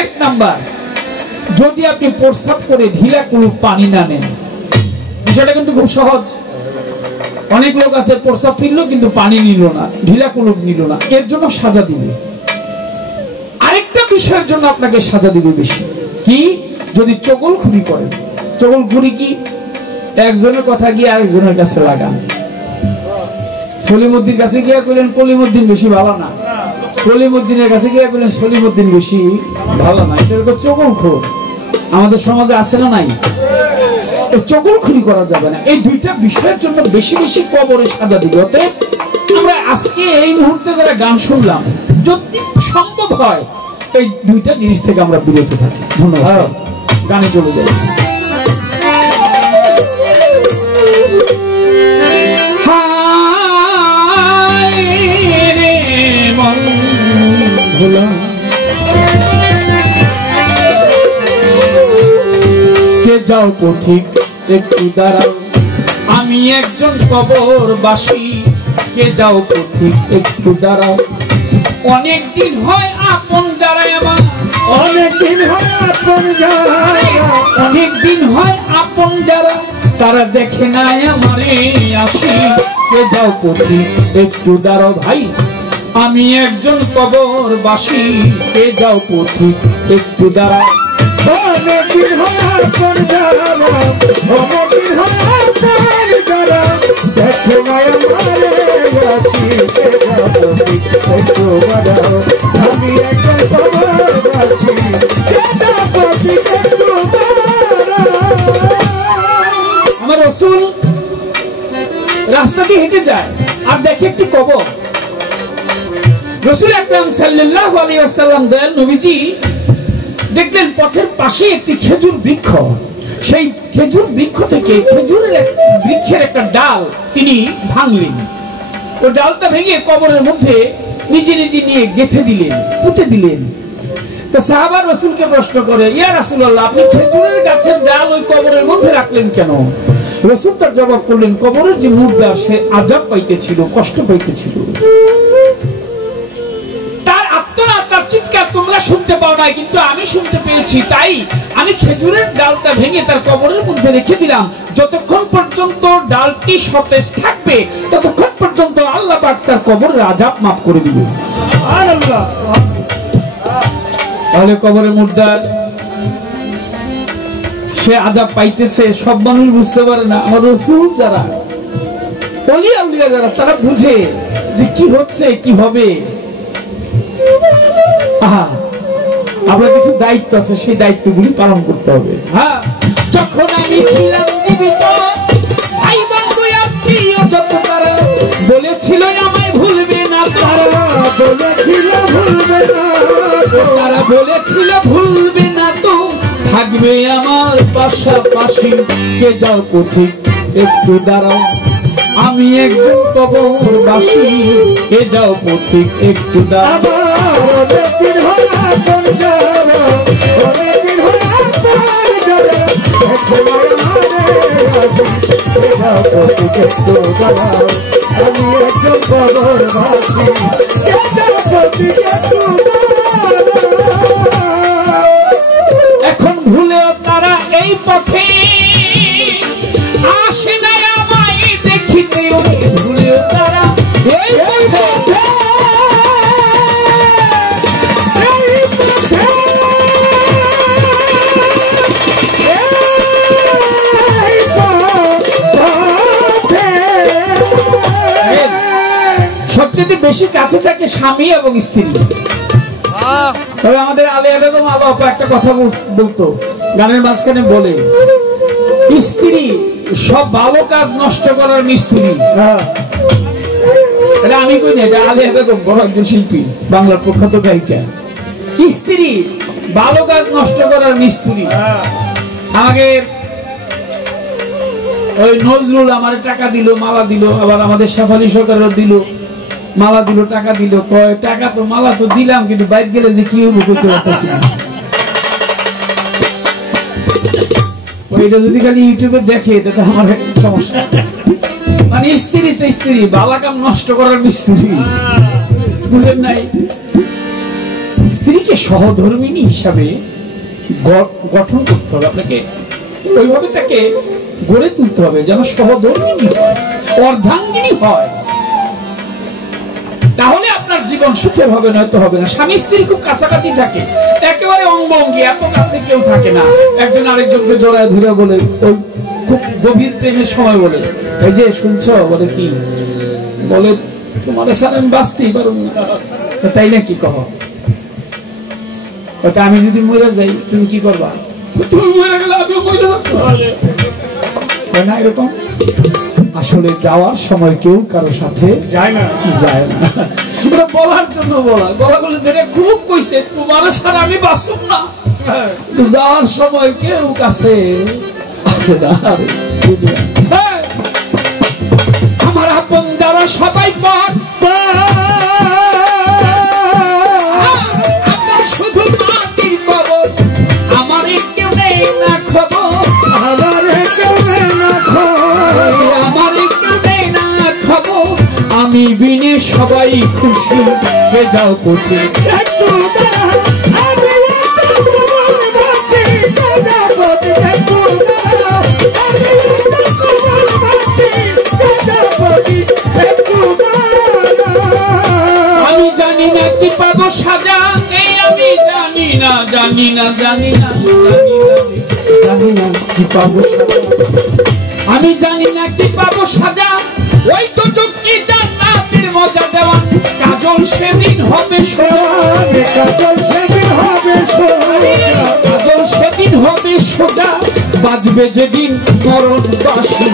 এক নাম্বার, যদি আপনি প্রস্রাব করে ঢিলা কুলুপ পানি না নেন। বিষয়টা কিন্তু খুব সহজ। অনেক লোক আছে প্রস্রাব ফিরলো কিন্তু পানি নিল না, ঢিলা কুলুপ নিল না, এর জন্য সাজা দিবে। আরেকটা বিষয়ের জন্য আপনাকে সাজা দিবে বেশি। কি? যদি চগলখুরি করেন। চগলখুরি কি? একজনের কথা গিয়ে আরেকজনের কাছে লাগান। সলিমউদ্দিন কাছে গিয়ে বললেন কলিমউদ্দিন বেশি ভালো না, কলিমউদ্দিনের কাছে গিয়ে বললেন সলিমউদ্দিন বেশি ভালো না। এটা হলো চগলখোর। আমাদের সমাজে আছে না নাই? চগলখুরি করা যাবে না। এই দুইটা বিষয়ের জন্য বেশি বেশি কবরে সাজা দিবে। অতএব আমরা আজকে এই মুহূর্তে যারা গান শুনলাম, যদি সম্ভব হয় এই দুইটা জিনিস থেকে আমরা বিরত থাকি। ধন্যবাদ। গানে চলে যাই। কে যাও পথিক একটু দাঁড়াও, আমি একজন কবরবাসী। কে যাও পথিক একটু দাঁড়াও, অনেক দিন হয় আপন যারাই আমার, অনেক দিন হয় আপন যারা, অনেক দিন হয় আপন যারা, তারা দেখে নাই আমারে আসি। কে যাও পথিক একটু দাঁড়াও ভাই, আমি একজন কবরবাসী। কে যাও পথিক একটু দাঁড়াও, অনেক দিন হয় আপন যারা, অনেক দিন হয় আপন যারা, দেখে নাই আমারে আসি। একটু বাড়াও, আমি একজন কবরবাসী। আমার রাসূল রাস্তা দিয়ে হেঁটে যায় আর দেখে একটি কবর। রাসূল আকরাম সাল্লাল্লাহু আলাইহি ওয়াসাল্লাম দয়াল নবীজি দেখলেন পথের পাশে একটি খেজুর বৃক্ষ। সেই খেজুর বৃক্ষ থেকে খেজুরের বৃক্ষের একটা ডাল তিনি ভাঙলেন। ওই ডালটা ভেঙে কবরের মধ্যে নিজে নিজে নিয়ে গেঁথে দিলেন, পুঁতে দিলেন। তো সাহাবা রাসূলকে প্রশ্ন করে, ইয়া রাসূলুল্লাহ, আপনি খেজুরের গাছের ডাল ওই কবরের মধ্যে রাখলেন কেন? রাসূল তার জবাব করলেন, কবরের যে মুর্দা সে আযাব পাইতেছিল, কষ্ট পাইতেছিল। তার আত্মনাদ, তার চিৎকার তোমরা শুনতে পাও নাই, কিন্তু আমি শুনতে পেয়েছি। তাই আমি খেজুরের ডালটা ভেঙে তার কবরের মধ্যে রেখে দিলাম। যতক্ষণ পর্যন্ত ডালটি সতেজ থাকবে ততক্ষণ পর্যন্ত আল্লাহ পাক তার কবরের আযাব মাফ করে দিবেন। সুবহানাল্লাহ। তাহলে কবরের মুর্দা সে আযাব পাইতেছে, সব মানুষ বুঝতে পারে না। আমার রাসূল যারা, ওলি আউলিয়া যারা, তারা বুঝে যে কি হচ্ছে, কি হবে। আপনার কিছু দায়িত্ব আছে, সেই দায়িত্বগুলি পালন করতে হবে। হ্যাঁ, যখন আমি ছিলাম জীবিত, ভাই বন্ধু আত্মীয় যত তারা বলেছিল আমায় ভুলবে না, তারা বলেছিল ভুলবে না, তারা বলেছিল ভুলবে না তো, থাকবে আমার পাশাপাশি। কে যাও পথিক একটু দাঁড়াও, আমি একজন কবরবাসী, এ যাও পথিক একটু দাও। অনেকদিন হয় আপন যারা, অনেকদিন হয় আপন যারা, আমি একজন কবরবাসী, এখন ভুলেও তারা এই পথে আসে না আমায় দেখিতে, ভুলেও তারা এই পথে সবচেয়ে বেশি কাছে থাকে স্বামী এবং স্ত্রী। তবে আমাদের আলিয়া বেগম মা বাবা একটা কথা বলতো, গানের মাঝখানে বলে, স্ত্রী সব ভালো কাজ নষ্ট করার মিস্ত্রি। এটা আমি কই না, এটা আলিয়া বেগম বড় একজন শিল্পী, বাংলার প্রখ্যাত গায়িকা। স্ত্রী ভালো কাজ নষ্ট করার মিস্ত্রি। আমাকে ওই নজরুল আমার টাকা দিল, মালা দিল, আবার আমাদের শেফালি সরকারও দিল, মালা দিল, টাকা দিল। কয় টাকা তো মালা তো দিলাম, কিন্তু বাইরে গেলে যে কি হবো করতে পারতেছি না। ওইটা যদি খালি ইউটিউবে দেখে এটা তো আমার সমস্যা। মানে স্ত্রী তো স্ত্রী, বালা কাম নষ্ট করার মিস্ত্রি, বুঝেন নাই? স্ত্রীকে সহধর্মিণী হিসাবে গঠন করতে হবে আপনাকে, ওইভাবে তাকে গড়ে তুলতে হবে যেন সহধর্মিণী হয়, অর্ধাঙ্গিনী হয়। তাহলে আপনার জীবন সুখের হবে, নয়তো হবে না। স্বামী স্ত্রী খুব কাছাকাছি থাকে, একেবারে অঙ্গভঙ্গি, এত কাছে কেউ থাকে না। একজন আরেকজনকে জড়ায় ধরে বলে, ওই খুব গভীর প্রেমের সময় বলে, এই যে শুনছো, বলে কি বলে, তোমার সাথে আমি বাঁচতেই পারব না। তাই না? কি কহ? আমি যদি মরে যাই তুমি কি করবা? তুমি মরে গেলে আমিও মরে যাবো না, এরকম। আসলে যাওয়ার সময় কেউ কারো সাথে যায় না। ওটা বলার জন্য বলা, বলা বলে যেটা খুব কইছে, তোমার ছাড়া আমি বাঁচব না। যাওয়ার সময় কেউ কাছে আমার আপন যারা সবাই পথ, আমার শুধু মাটির কবর, আমার কেউ নেই না খবর, আমার কেউ নেই না খবর, আমি বিনে সবাই খুশি, হে যাও করতে আমি জানি না কি পাবো সাজা, এই আমি জানি না জানি না জানি না জানি না কি পাবো সাজা, আমি জানি না কি পাবো সাজা, ওই তো চুক্তি জান্নাতের মজা দেওয়া, কাজল সেদিন হবে সোজা, কাজল সেদিন হবে সোজা, কাজল সেদিন হবে সোজা, বাজবে যেদিন মরণ বাঁশি,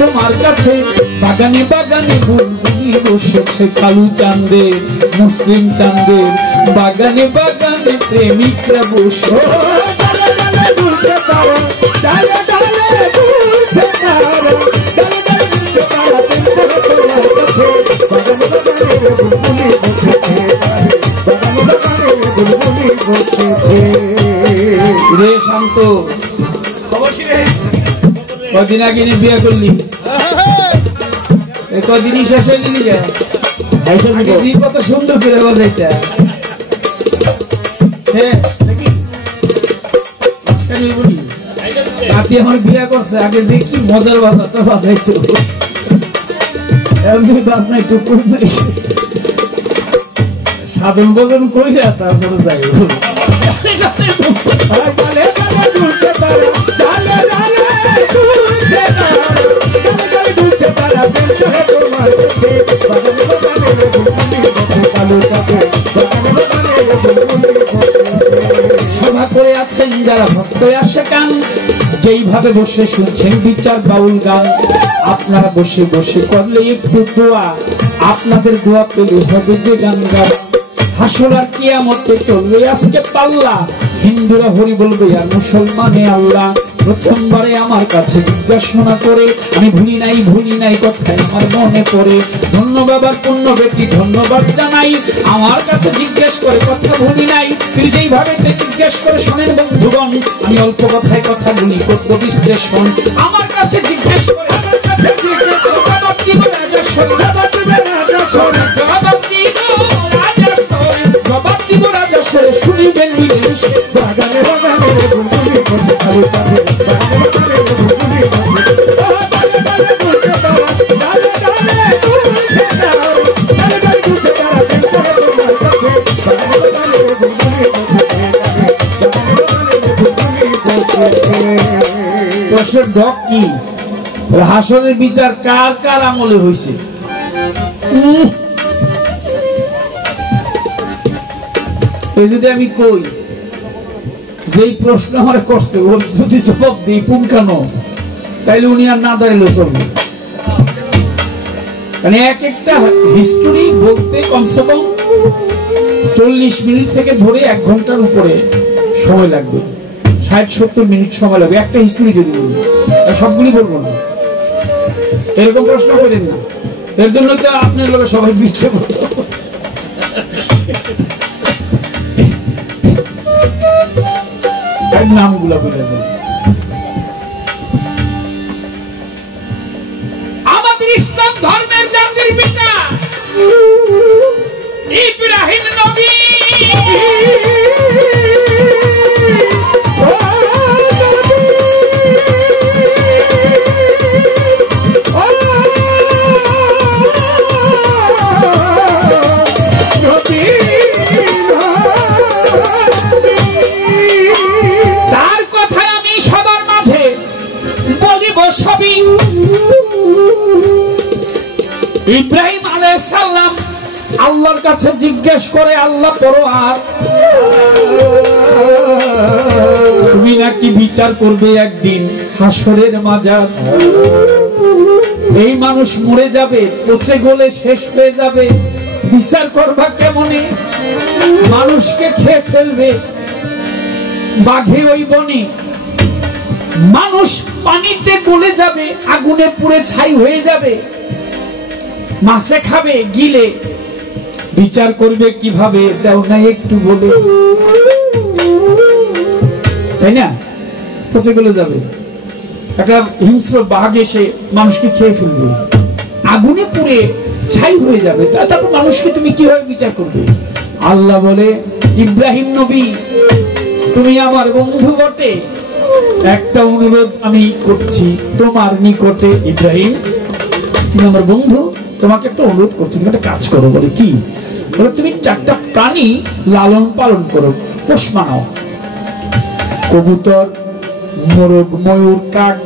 তোমার কাছে বাগানে বাগানে বুলবুলি বসেছে, কালু চাঁদের মুসলিম চাঁদের বাগানে বাগানে প্রেমিকরা বসে, রে শান্ত কদিন আগে বিয়ে করলি, কদিনই শেষ হয়ে গেলি, কত সুন্দর করে বাজাইতা আপনি আমার বিয়ে করছে, আগে যে কি মজার বাজারটা বাজাইতো, বাজনা একটু কম নাই, সাধন ভোজন কইরা তারপরে যাই গালে গালে দুলছে গালে গালে দুলছে তারা গালে গালে দুলছে তারা গালে গালে দুলছে তারা বেলতে তোমার কাছে বাগানে বাগানে বুলবুলি বসে কালো কাছে বাগানে বাগানে বুলবুলি বসে সভা করে আছেন যারা ভক্ত আসে কান যেইভাবে বসে শুনছেন বিচার বাউল গান আপনারা বসে বসে করলে একটু দোয়া আপনাদের দোয়া পেলে হবে যে গান গান হাসর আর কিয়ামতে চলবে আজকে পাল্লা হিন্দুরা হরি বলবে আর মুসলমানে আল্লাহ প্রথমবারে আমার কাছে জিজ্ঞাসা করে আমি ভুলি নাই কথায় আমার মনে পড়ে ধন্য বাবার পুণ্য ব্যক্তি ধন্যবাদ জানাই আমার কাছে জিজ্ঞেস করে কথা ভুলি নাই তুই যেইভাবে জিজ্ঞেস করে শোনেন বন্ধুগণ আমি অল্প কথায় কথা বলি করবো বিশ্লেষণ আমার কাছে জিজ্ঞেস করে শুনিবেন বাগানে বাগানে বুলবুলি বসে কালো কাছে বাগানে বাগানে বুলবুলি বসে গালে গালে দুলছে তারা গালে গালে দুলছে তারা গালে গালে দুলছে তারা বেলতে তোমার কাছে বাগানে বাগানে বুলবুলি বসে প্রশ্নের ডক কি হাসরের বিচার কার কার আমলে হয়েছে যদি আমি কই যেই প্রশ্ন আমার করছে ওর যদি জবাব দিই পুঙ্খানো তাইলে উনি আর না দাঁড়াইলে চলবে মানে এক একটা হিস্টোরি বলতে কমসে কম 40 মিনিট থেকে ধরে 1 ঘন্টার উপরে সময় লাগবে 60-70 মিনিট সময় লাগবে একটা হিস্টোরি যদি বলি সবগুলি বলবো না এরকম প্রশ্ন করেন না এর জন্য তো আপনার লোক সবাই বিচ্ছে বলতেছে নামগুলা বলে যায় আমাদের ইসলাম ধর্মের জাতির পিতা ইব্রাহিম নবী ইব্রাহিম আলাইহিস সালাম আল্লাহর কাছে জিজ্ঞেস করে আল্লাহ পরোয়ার তুমি নাকি বিচার করবে একদিন হাসরের মাজার এই মানুষ মরে যাবে পচে গলে শেষ হয়ে যাবে বিচার করবা কেমনে মানুষকে খেয়ে ফেলবে বাঘে ওই বনে মানুষ পানিতে গলে যাবে আগুনে পুড়ে ছাই হয়ে যাবে মাছে খাবে গিলে বিচার করবে কিভাবে দাও না একটু বলে তাই না পচে গলে যাবে একটা হিংস্র বাঘ এসে মানুষকে খেয়ে ফেলবে আগুনে পুড়ে ছাই হয়ে যাবে তারপর মানুষকে তুমি কিভাবে বিচার করবে আল্লাহ বলে ইব্রাহিম নবী তুমি আমার বন্ধু বটে একটা অনুরোধ আমি করছি তোমার নিকটে ইব্রাহিম তুমি আমার বন্ধু তোমাকে একটা অনুরোধ করছি তুমি একটা কাজ করো বলে কি বলে তুমি 4টা প্রাণী লালন পালন করো পোষ মানাও কবুতর মোরগ ময়ূর কাক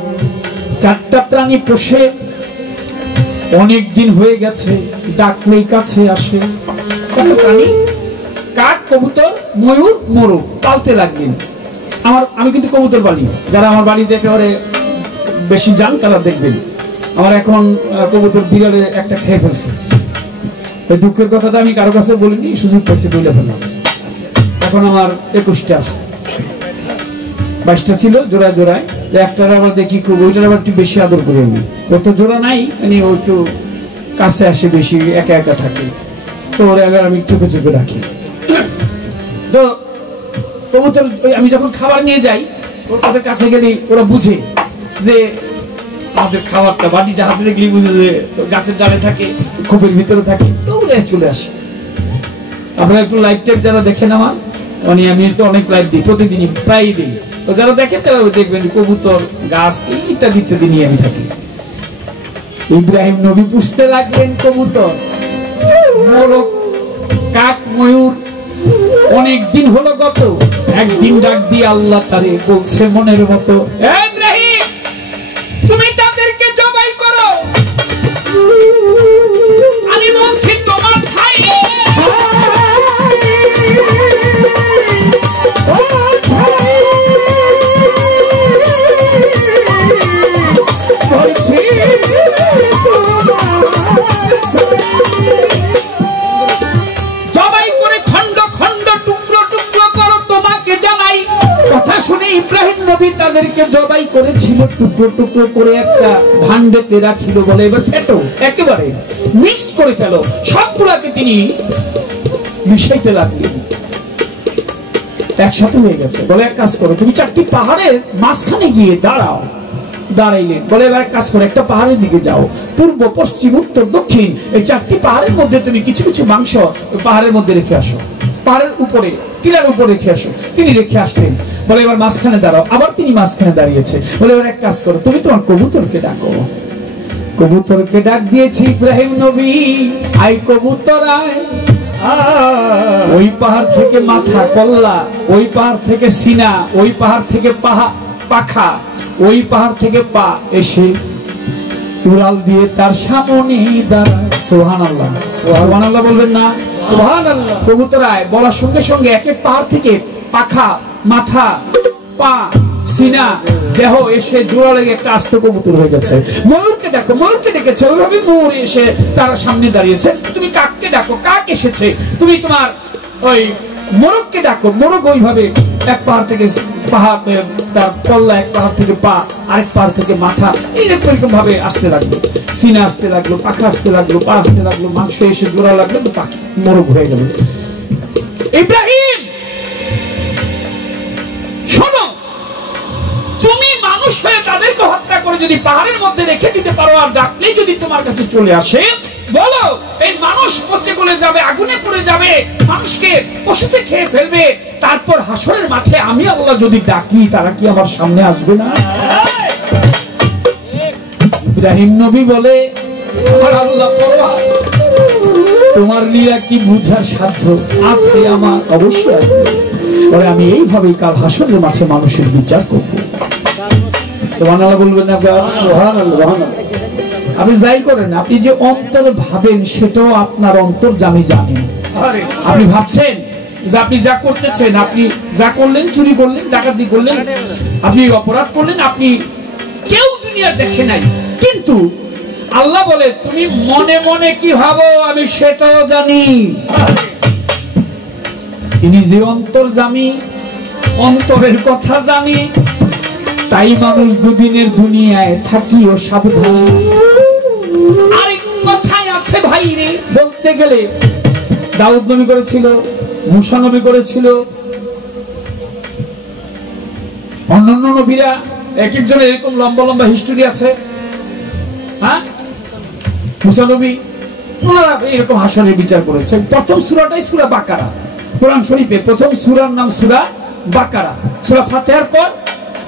4টা প্রাণী পোষে অনেক দিন হয়ে গেছে ডাকলেই কাছে আসে প্রাণী কাক কবুতর ময়ূর মোরগ পালতে লাগবেন আমি কিন্তু কবুতর পালি যারা আমার বাড়ি দেখে ওরে বেশি যান তারা দেখবেন আমার এখন কবুতর বিড়ালে একটা খেয়ে ফেলছে এই দুঃখের কথাটা আমি কারো কাছে বলিনি সুযোগ পাইছি বলে ফেললাম এখন আমার 21টা আছে 22টা ছিল জোড়ায় জোড়ায় একটার আবার দেখি খুব ওইটার আবার একটু বেশি আদর করে আমি ওর তো জোড়া নাই মানে ও একটু কাছে আসে বেশি একা একা থাকে তো ওরা আবার আমি চোখে চোখে রাখি তো কবুতর আমি যখন খাবার নিয়ে যাই ওদের কাছে গেলে ওরা বুঝে যে আমাদের খাবারটা বাটিটা হাতে দেখলেই বুঝে যে গাছের ডালে থাকে খোপের ভিতরে থাকে তো ওরা চলে আসে আপনারা একটু লাইভ টাইপ যারা দেখেন আমার মানে আমি তো অনেক লাইভ দিই প্রতিদিনই প্রায় দিই তো যারা দেখেন তারা দেখবেন কবুতর গাছ ইত্যাদি ইত্যাদি নিয়ে আমি থাকি ইব্রাহিম নবী পুষতে লাগলেন কবুতর মোরগ কাক ময়ূর অনেক দিন হলো গত একদিন ডাক দিয়ে আল্লাহ তারে বলছে মনের মতো, ইব্রাহিম তুমি তাদেরকে জবাই করো, আমি বলছি তোমার ভাই জবাই করে খন্ড খন্ড টুকরো টুকরো করো, তোমাকে জানাই। কথা শুনে ইব্রাহিম নবী তাদেরকে জবাই করেছিল, টুকরো টুকরো করে একটা ভান্ডেতে রাখিল, বলে এবার ফেটো, একেবারে মিক্সড করে ফেলো। সবগুলাকে তিনি মিশাইতে লাগলেন, একসাথে হয়ে গেছে। বলে এক কাজ করো, তুমি 4টি পাহাড়ের মাঝখানে গিয়ে দাঁড়াও। দাঁড়াইলেন, বলে এবার এক কাজ করো, একটা পাহাড়ের দিকে যাও, পূর্ব পশ্চিম উত্তর দক্ষিণ এই 4টি পাহাড়ের মধ্যে তুমি কিছু কিছু মাংস পাহাড়ের মধ্যে রেখে আসো, পাহাড়ের উপরে টিলার উপরে রেখে আসো। তিনি রেখে আসলেন, বলে এবার মাঝখানে দাঁড়াও। আবার তিনি মাঝখানে দাঁড়িয়েছে, বলে এবার এক কাজ করো, তুমি তোমার কবুতরকে ডাকো। কবুতরকে ডাক দিয়েছি ইব্রাহিম নবী, আই কবুতর আয়। ওই পাহাড় থেকে মাথা কল্লা, ওই পাহাড় থেকে সিনা, ওই পাহাড় থেকে পাখা, ওই পাহাড় থেকে পা এসে উড়াল দিয়ে তার সামনে দাঁড়ায়। সুবহানাল্লাহ, সুবহানাল্লাহ বলবেন না? সুবহানাল্লাহ। কবুতর আয় বলার সঙ্গে সঙ্গে এক এক পাহাড় থেকে পাখা, মাথা, পা, সিনা, দেহ এসে জোড়া লেগে একটা আস্ত কবুতর হয়ে গেছে। ময়ূরকে ডাকো, ময়ূরকে ডেকেছে, ওইভাবে ময়ূর এসে তার সামনে দাঁড়িয়েছে। তুমি কাককে ডাকো, কাক এসেছে। তুমি তোমার ওই মোরগকে ডাকো, মোরগ ওইভাবে এক পাহাড় থেকে পাহাড় তার পল্লা, এক পাহাড় থেকে পা, আরেক পাহাড় থেকে মাথা, এইরকম ভাবে আসতে লাগলো। সিনা আসতে লাগলো, পাখা আসতে লাগলো, পা আসতে লাগলো, মাংস এসে জোড়া লাগলো, পাখি মোরগ হয়ে গেল। ইব্রাহিম শোনো, তুমি মানুষ হয়ে তাদেরকে হত্যা করে যদি পাহাড়ের মধ্যে রেখে দিতে পারো, আর ডাকলে যদি তোমার কাছে চলে আসে, বলো এই মানুষ পচে গলে যাবে, আগুনে পুড়ে যাবে, মানুষকে পশুতে খেয়ে ফেলবে, তারপর হাসরের মাঠে আমি আল্লাহ যদি ডাকি, তারা কি আমার সামনে আসবে না? ইব্রাহিম নবী বলে, আমার আল্লাহ পরোয়া, তোমার লীলা কি বুঝার সাধ্য আছে আমার? অবশ্যই আছে। বলে আমি এইভাবেই কাল হাসরের মাঠে মানুষের বিচার করব। সুবহানাল্লাহ বলবেন না? সুবহানাল্লাহ। আপনি যাই করেন, আপনি যে অন্তরে ভাবেন সেটাও আপনার অন্তর্যামী জানেন। আপনি ভাবছেন যে আপনি যা করতেছেন, আপনি যা করলেন, চুরি করলেন, ডাকাতি করলেন, আপনি অপরাধ করলেন, আপনি কেউ দুনিয়া দেখে নাই, কিন্তু আল্লাহ বলে তুমি মনে মনে কি ভাবো আমি সেটাও জানি। তিনি যে অন্তর্যামী, অন্তরের কথা জানি, তাই মানুষ দুদিনের দুনিয়ায় থাকিও সাবধান। আরেক কথাই আছে ভাই রে, বলতে গেলে দাউদ নবী করেছিল, মুসা নবী করেছিল, অন্যান্য নবীরা এক একজনের এরকম লম্বা লম্বা হিস্টোরি আছে। হ্যাঁ, মুসা নবী ওনারা এরকম হাসরের বিচার করেছে। প্রথম সূরাটাই সূরা বাকারা, কোরআন শরীফে প্রথম সূরার নাম সূরা বাকারা। সূরা ফাতিহার পর,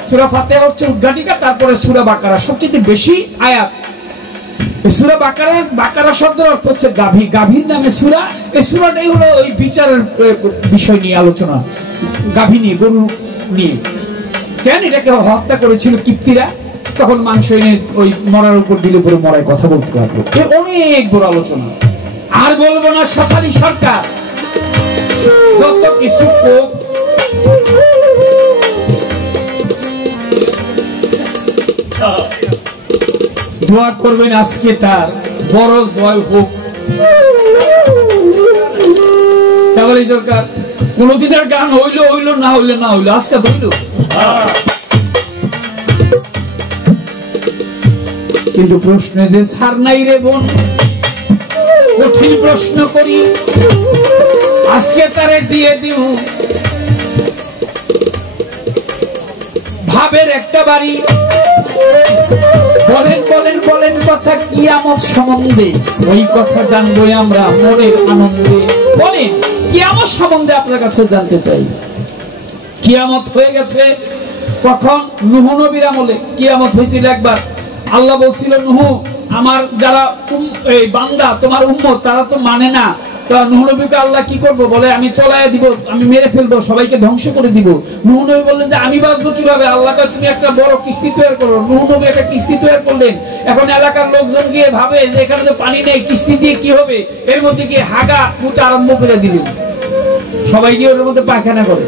সূরা ফাতিহা হচ্ছে উদ্ঘাটিকা, তারপরে সূরা বাকারা সবচেয়ে বেশি আয়াত। সূরা বাকারা, বাকারা শব্দের অর্থ হচ্ছে গাভী, গাভীর নামে সূরা। এই সূরাটাই হলো ওই বিচারের বিষয় নিয়ে আলোচনা, গাভী নিয়ে, গরু নিয়ে। কেন এটাকে হত্যা করেছিল কিপ্তিরা, তখন মাংস এনে ওই মরার উপর দিলে পরে মরায় কথা বলতে লাগলো। এর অনেক বড় আলোচনা, আর বলবো না। সাফারি সরকার যত কিছু দোয়া করবেন আজকে তার বড় জয় হোক। সাফারি সরকার কোনদিনের গান হইলো হইলো, না হইলো না হইলো, আজকে হইল। কিন্তু প্রশ্নে যে ছাড় নাই রে বোন, কঠিন প্রশ্ন করি, আজকে তারে দিয়ে দিও ভাবের একটা বাড়ি। বলেন বলেন বলেন কথা কিয়ামত সম্বন্ধে, ওই কথা জানবো আমরা মনের আনন্দে। বলেন কিয়ামত সম্বন্ধে আপনার কাছে জানতে চাই। কিয়ামত হয়ে গেছে কখন? নূহ নবীর আমলে কিয়ামত হয়েছিল একবার। আল্লাহ বলছিল, নূহ আমার যারা এই বান্দা তোমার উম্মত, তারা তো মানে না, তা নূহ নবীকে আল্লাহ কি করব বলে আমি তলায় দিব, আমি মেরে ফেলবো, সবাইকে ধ্বংস করে দিব। নূহ নবী বললেন যে আমি বাঁচবো কিভাবে? আল্লাহ কয় তুমি একটা বড় কিস্তি তৈরি করো। নূহ নবী একটা কিস্তি তৈরি করলেন। এখন এলাকার লোকজন গিয়ে ভাবে যে এখানে তো পানি নেই, কিস্তি দিয়ে কি হবে? এর মধ্যে গিয়ে হাগা মুতে আরম্ভ করে দিলেন। সবাই গিয়ে ওর মধ্যে পায়খানা করে,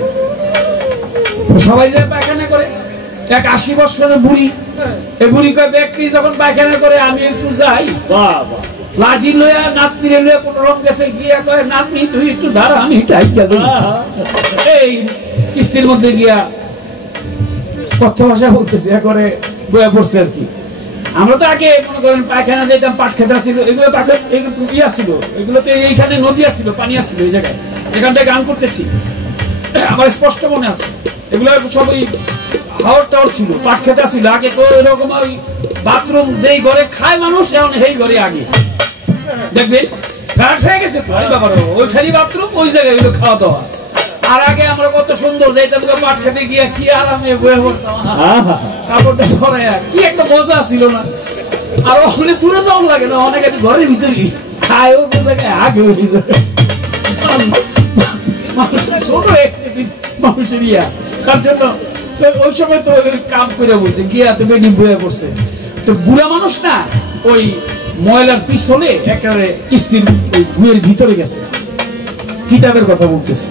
সবাই যে পায়খানা করে। এক 80 বছরের বুড়ি, এই বুড়ি কয় ব্যক্তি যখন পায়খানা করে আমি একটু যাই, লাঠি লইয়া নাতনি লইয়া কোন রকম গেছে গিয়া কয় নাতনি তুই একটু দাঁড়া আমি এই কিস্তির মধ্যে গিয়া কথা ভাষা বলতেছি করে বয়া পড়ছে আর কি। আমরা তো আগে মনে করেন পায়খানা যেতাম, পাট খেতা ছিল, এগুলো পাট ইয়া ছিল, এগুলোতে এইখানে নদী আসছিল, পানি আসছিল, এই জায়গায় এখানটায় গান করতেছি আমার স্পষ্ট মনে আছে। এগুলো সবই হাওড় টাওয়ার ছিল, পাট খেতা ছিল আগে। তো এরকম ওই বাথরুম যেই ঘরে খায় মানুষ এখন সেই ঘরে আগে দেখবেন ফ্ল্যাট হয়ে গেছে তো বাবার ওইখানে বাথরুম, ওই জায়গায় এগুলো খাওয়া দাওয়া। আর আগে আমরা কত সুন্দর যাইতাম পাট খেতে গিয়ে কি আরামে বয়ে পড়তাম, কাপড়টা ছড়াইয়া কি একটা মজা ছিল না। আর ওখানে দূরে যাওয়ার লাগে না, অনেক ঘরের ভিতরে খায়ও যে জায়গায় আগে হয়ে যায় ছোট মানুষের ইয়া। তার জন্য ওই সময় তো কাম করে বসে গিয়া তো বেডি বয়ে পড়ছে। তো বুড়া মানুষ না ওই ময়লার পিছনে একেবারে কিস্তির ওই ঘুয়ের ভিতরে গেছে, কিতাবের কথা বলতেছে।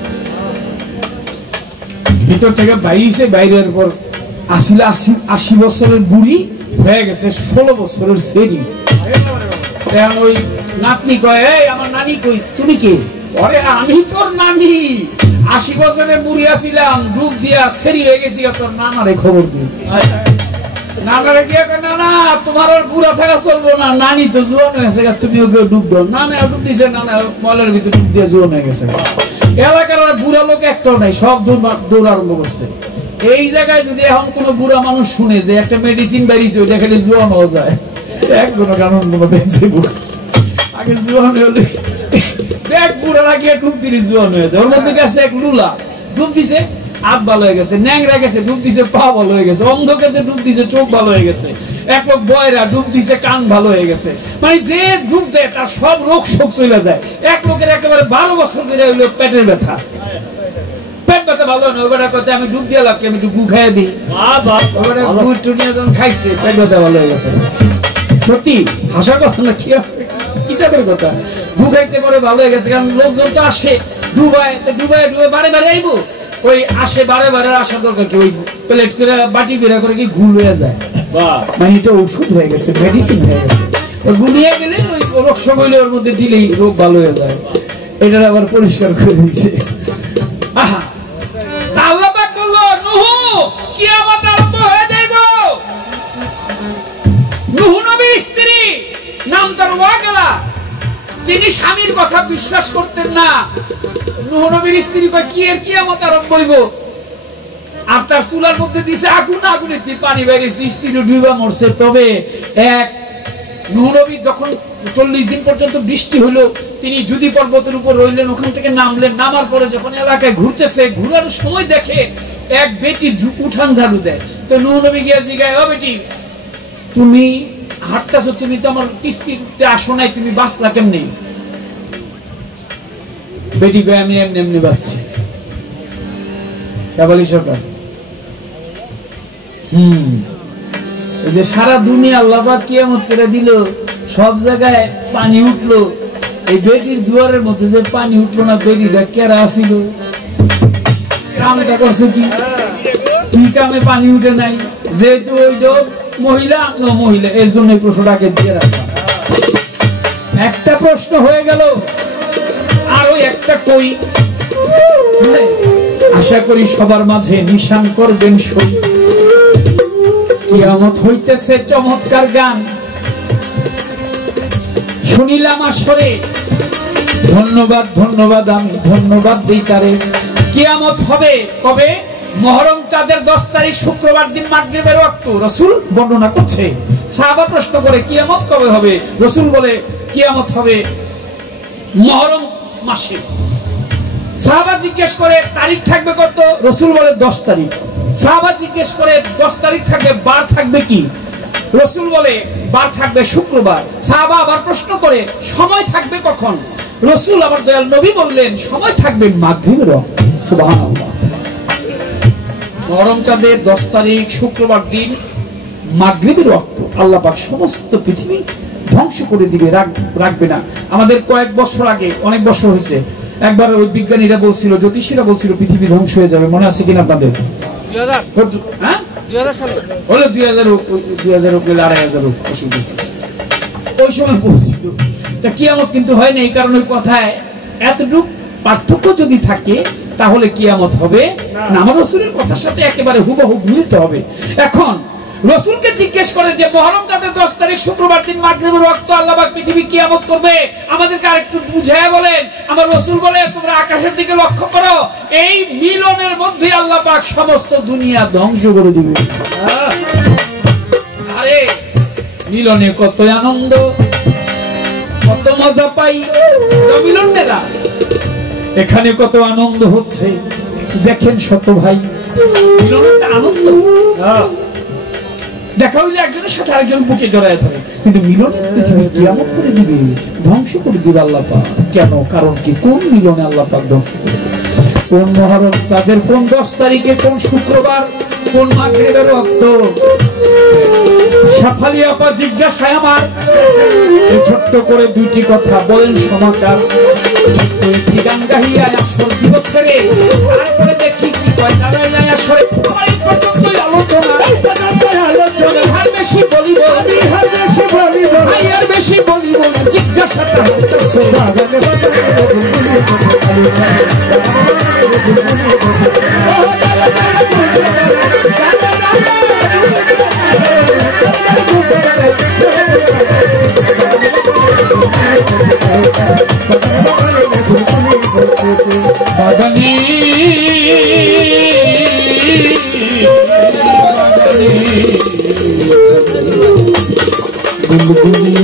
ভিতর থেকে বাইরেছে, বাইরের পর 80 বছরের বুড়ি হয়ে গেছে 16 বছরের ছেলে। ওই নাতনি কয় এই আমার নানি কই, তুমি কে? আরে আমি তোর নানি, 80 বছরের বুড়ি আসিলাম, ডুব দিয়া ছেড়ি হয়ে গেছি, তোর নানারে খবর দিই। নানারে গিয়ে না না তোমার আর বুড়া থাকা চলবো না, নানি তো জোয়ান হয়েছে, তুমি ওকে ডুব দাও। না না ডুব দিছে, না না ময়লার ভিতরে ডুব দিয়ে জোয়ান হয়ে গেছে। এলাকার বুড়া লোক একটাও নাই, সব দৌড় আরম্ভ করছে। এই জায়গায় যদি এখন কোন বুড়া মানুষ শুনে যে একটা মেডিসিন বেরিয়েছে ওইটা খেলে জোয়ান হওয়া যায়, একজন কারণ দেখছে আগে জোয়ান হলে এক বুড়ারা গিয়ে ডুব দিলে জোয়ান হয়ে যায়। ওর মধ্যে গেছে এক লুলা, ডুব দিছে হাত ভালো হয়ে গেছে, ন্যাংরা গেছে ডুব দিছে পা ভালো হয়ে গেছে, অন্ধ গেছে ডুব দিছে চোখ ভালো হয়ে গেছে, এক লোক বয়রা ডুব দিছে কান ভালো হয়ে গেছে। মানে যে ডুব দেয় তার সব রোগ শোক চলে যায়। এক লোকের একেবারে 12 বছর ধরে হইলো পেটের ব্যথা, পেট ব্যথা ভালো না, ওইটা করতে আমি ডুব দিয়ে লাগছে, আমি একটু গু খাইয়ে দিই, খাইছে পেট ব্যথা ভালো হয়ে গেছে। সত্যি হাসার কথা না, কি কিতাবের কথা। গু খাইছে পরে ভালো হয়ে গেছে, কারণ লোকজন তো আসে ডুবায় বারে বারে আইবো, ওই আসে বারে বারে আসার দরকার কি, ওই প্লেট করে বাটি করে কি ঘুল হয়ে যায়, মানে এটা ওষুধ হয়ে গেছে, মেডিসিন হয়ে গেছে। ঘুমিয়ে গেলে ওই রোগ সময় ওর মধ্যে দিলেই রোগ ভালো হয়ে যায়। এটা আবার পরিষ্কার করে দিচ্ছে। আল্লাহ পাক বলল নূহ কিয়ামত আরম্ভ হয়ে যাইব। নূহ নবীর স্ত্রী নাম তার ওয়াগলা, তিনি স্বামীর কথা বিশ্বাস করতেন না। নূহ নবীর স্ত্রী কয় কি এর কিয়ামত আরম্ভ হইব? আর তার চুলার মধ্যে দিছে আগুন, আগুনে পানি বাইরেছে, স্ত্রী ডুবা মরছে। তবে এক নূহ নবী যখন 40 দিন পর্যন্ত বৃষ্টি হলো, তিনি জুদি পর্বতের উপর রইলেন, ওখান থেকে নামলেন। নামার পরে যখন এলাকায় ঘুরতেছে, ঘুরার সময় দেখে এক বেটি উঠান ঝাড়ু দেয়। তো নূহ নবী গিয়ে জিগায়, ও বেটি তুমি হাঁটতেছো, তুমি তো আমার কিস্তিতে আসো নাই, তুমি বাঁচলা কেমনি? বেটি কয় আমি এমনি এমনি বাঁচছি। কেবলই সরকার এই যে সারা দুনিয়া আল্লাহ পাক কিয়ামত করে দিল, সব জায়গায় পানি উঠলো, এই বেটির দুয়ারের মধ্যে যে পানি উঠলো না, বেটিটা কেরা আসিল, কামটা করছে কি? কি কামে পানি উঠে নাই? যেহেতু ওই যে মহিলা মহিলা, এর জন্য প্রশ্নটাকে দিয়ে রাখলাম। একটা প্রশ্ন হয়ে গেল, আরো একটা কই, আশা করি সবার মাঝে নিশান করবেন সই। কিয়ামত হইতেছে চমৎকার গান শুনিলাম আসরে, ধন্যবাদ ধন্যবাদ আমি ধন্যবাদ দিই তারে। কিয়ামত হবে কবে? মুহররম চাঁদের 10 তারিখ শুক্রবার দিন মাগরিবের ওয়াক্ত। রাসূল বর্ণনা করছে। সাহাবা প্রশ্ন করে কিয়ামত কবে হবে? রাসূল বলে কিয়ামত হবে মুহররম মাসে। সাহাবা জিজ্ঞেস করে তারিখ থাকবে কত? রাসূল বলে 10 তারিখ। সাহাবা জিজ্ঞেস করে 10 তারিখ থাকবে, বার থাকবে কি? রাসূল বলে বার থাকবে শুক্রবার। সাহাবা আবার প্রশ্ন করে সময় থাকবে কখন? রাসূল আমার দয়াল নবী বললেন সময় থাকবে মাগরিবের ওয়াক্ত। সুবহানাল্লাহ। মুহররম চাঁদের 10 তারিখ শুক্রবার দিন মাগরিবের ওয়াক্ত আল্লাহ পাক সমস্ত পৃথিবী ধ্বংস করে দিবে, রাখবে না। আমাদের কয়েক বছর আগে, অনেক বছর হয়েছে, একবার ওই বিজ্ঞানীরা বলছিল, জ্যোতিষীরা বলছিল পৃথিবী ধ্বংস হয়ে যাবে। মনে আছে কিনা আপনাদের? 2000 সালে হলো 2000 2500 ওই সময় বলছিল। তা কিয়ামত কিন্তু হয় না। এই কারণে ওই কথায় এতটুকু পার্থক্য যদি থাকে তাহলে কিয়ামত হবে না। আমার রাসূলের কথার সাথে একেবারে হুবহু মিলতে হবে। এখন রাসূলকে জিজ্ঞেস করে যে মুহররম চাঁদের 10 তারিখ শুক্রবার দিন মাগরিবের ওয়াক্ত আল্লাহ পাক পৃথিবী কিয়ামত করবে, আমাদেরকে আরেকটু বুঝায় বলেন। আমার রাসূল বলে তোমরা আকাশের দিকে লক্ষ্য করো, এই মিলনের মধ্যে আল্লাহ পাক সমস্ত দুনিয়া ধ্বংস করে দিবে। আরে মিলনে কত আনন্দ, কত মজা পাই মিলনেরা, এখানে কত আনন্দ হচ্ছে দেখেন শত ভাই। মিলনের আনন্দ দেখা হইলে একজনের সাথে আরেকজন বুকে জড়ায় ধরে, কিন্তু মিলনের পৃথিবী কিয়ামত করে দিবে, ধ্বংস করে দিবে আল্লাহ পাক। কেন? কারণ কি? কোন মিলনে আল্লাহ পাক ধ্বংস করে দিবে? কোন মুহররম চাঁদের কোন 10 তারিখে, কোন শুক্রবার, কোন মাগরিবের ওয়াক্ত? সাফালি আপা জিজ্ঞাসায় আমার ছোট্ট করে দুইটি কথা বলেন সমাচার। ছোট্ট একটি গান গাহিয়া আসর দিবস ছেড়ে তারপরে দেখি কি কয় দাঁড়ায় যায় আসরে। এই পর্যন্তই আলোচনা, আমি আর বেশি বলিব, ভাই আর বেশি বলিব না, জিজ্ঞাসাটা হচ্ছে বাগানে বুলবুলি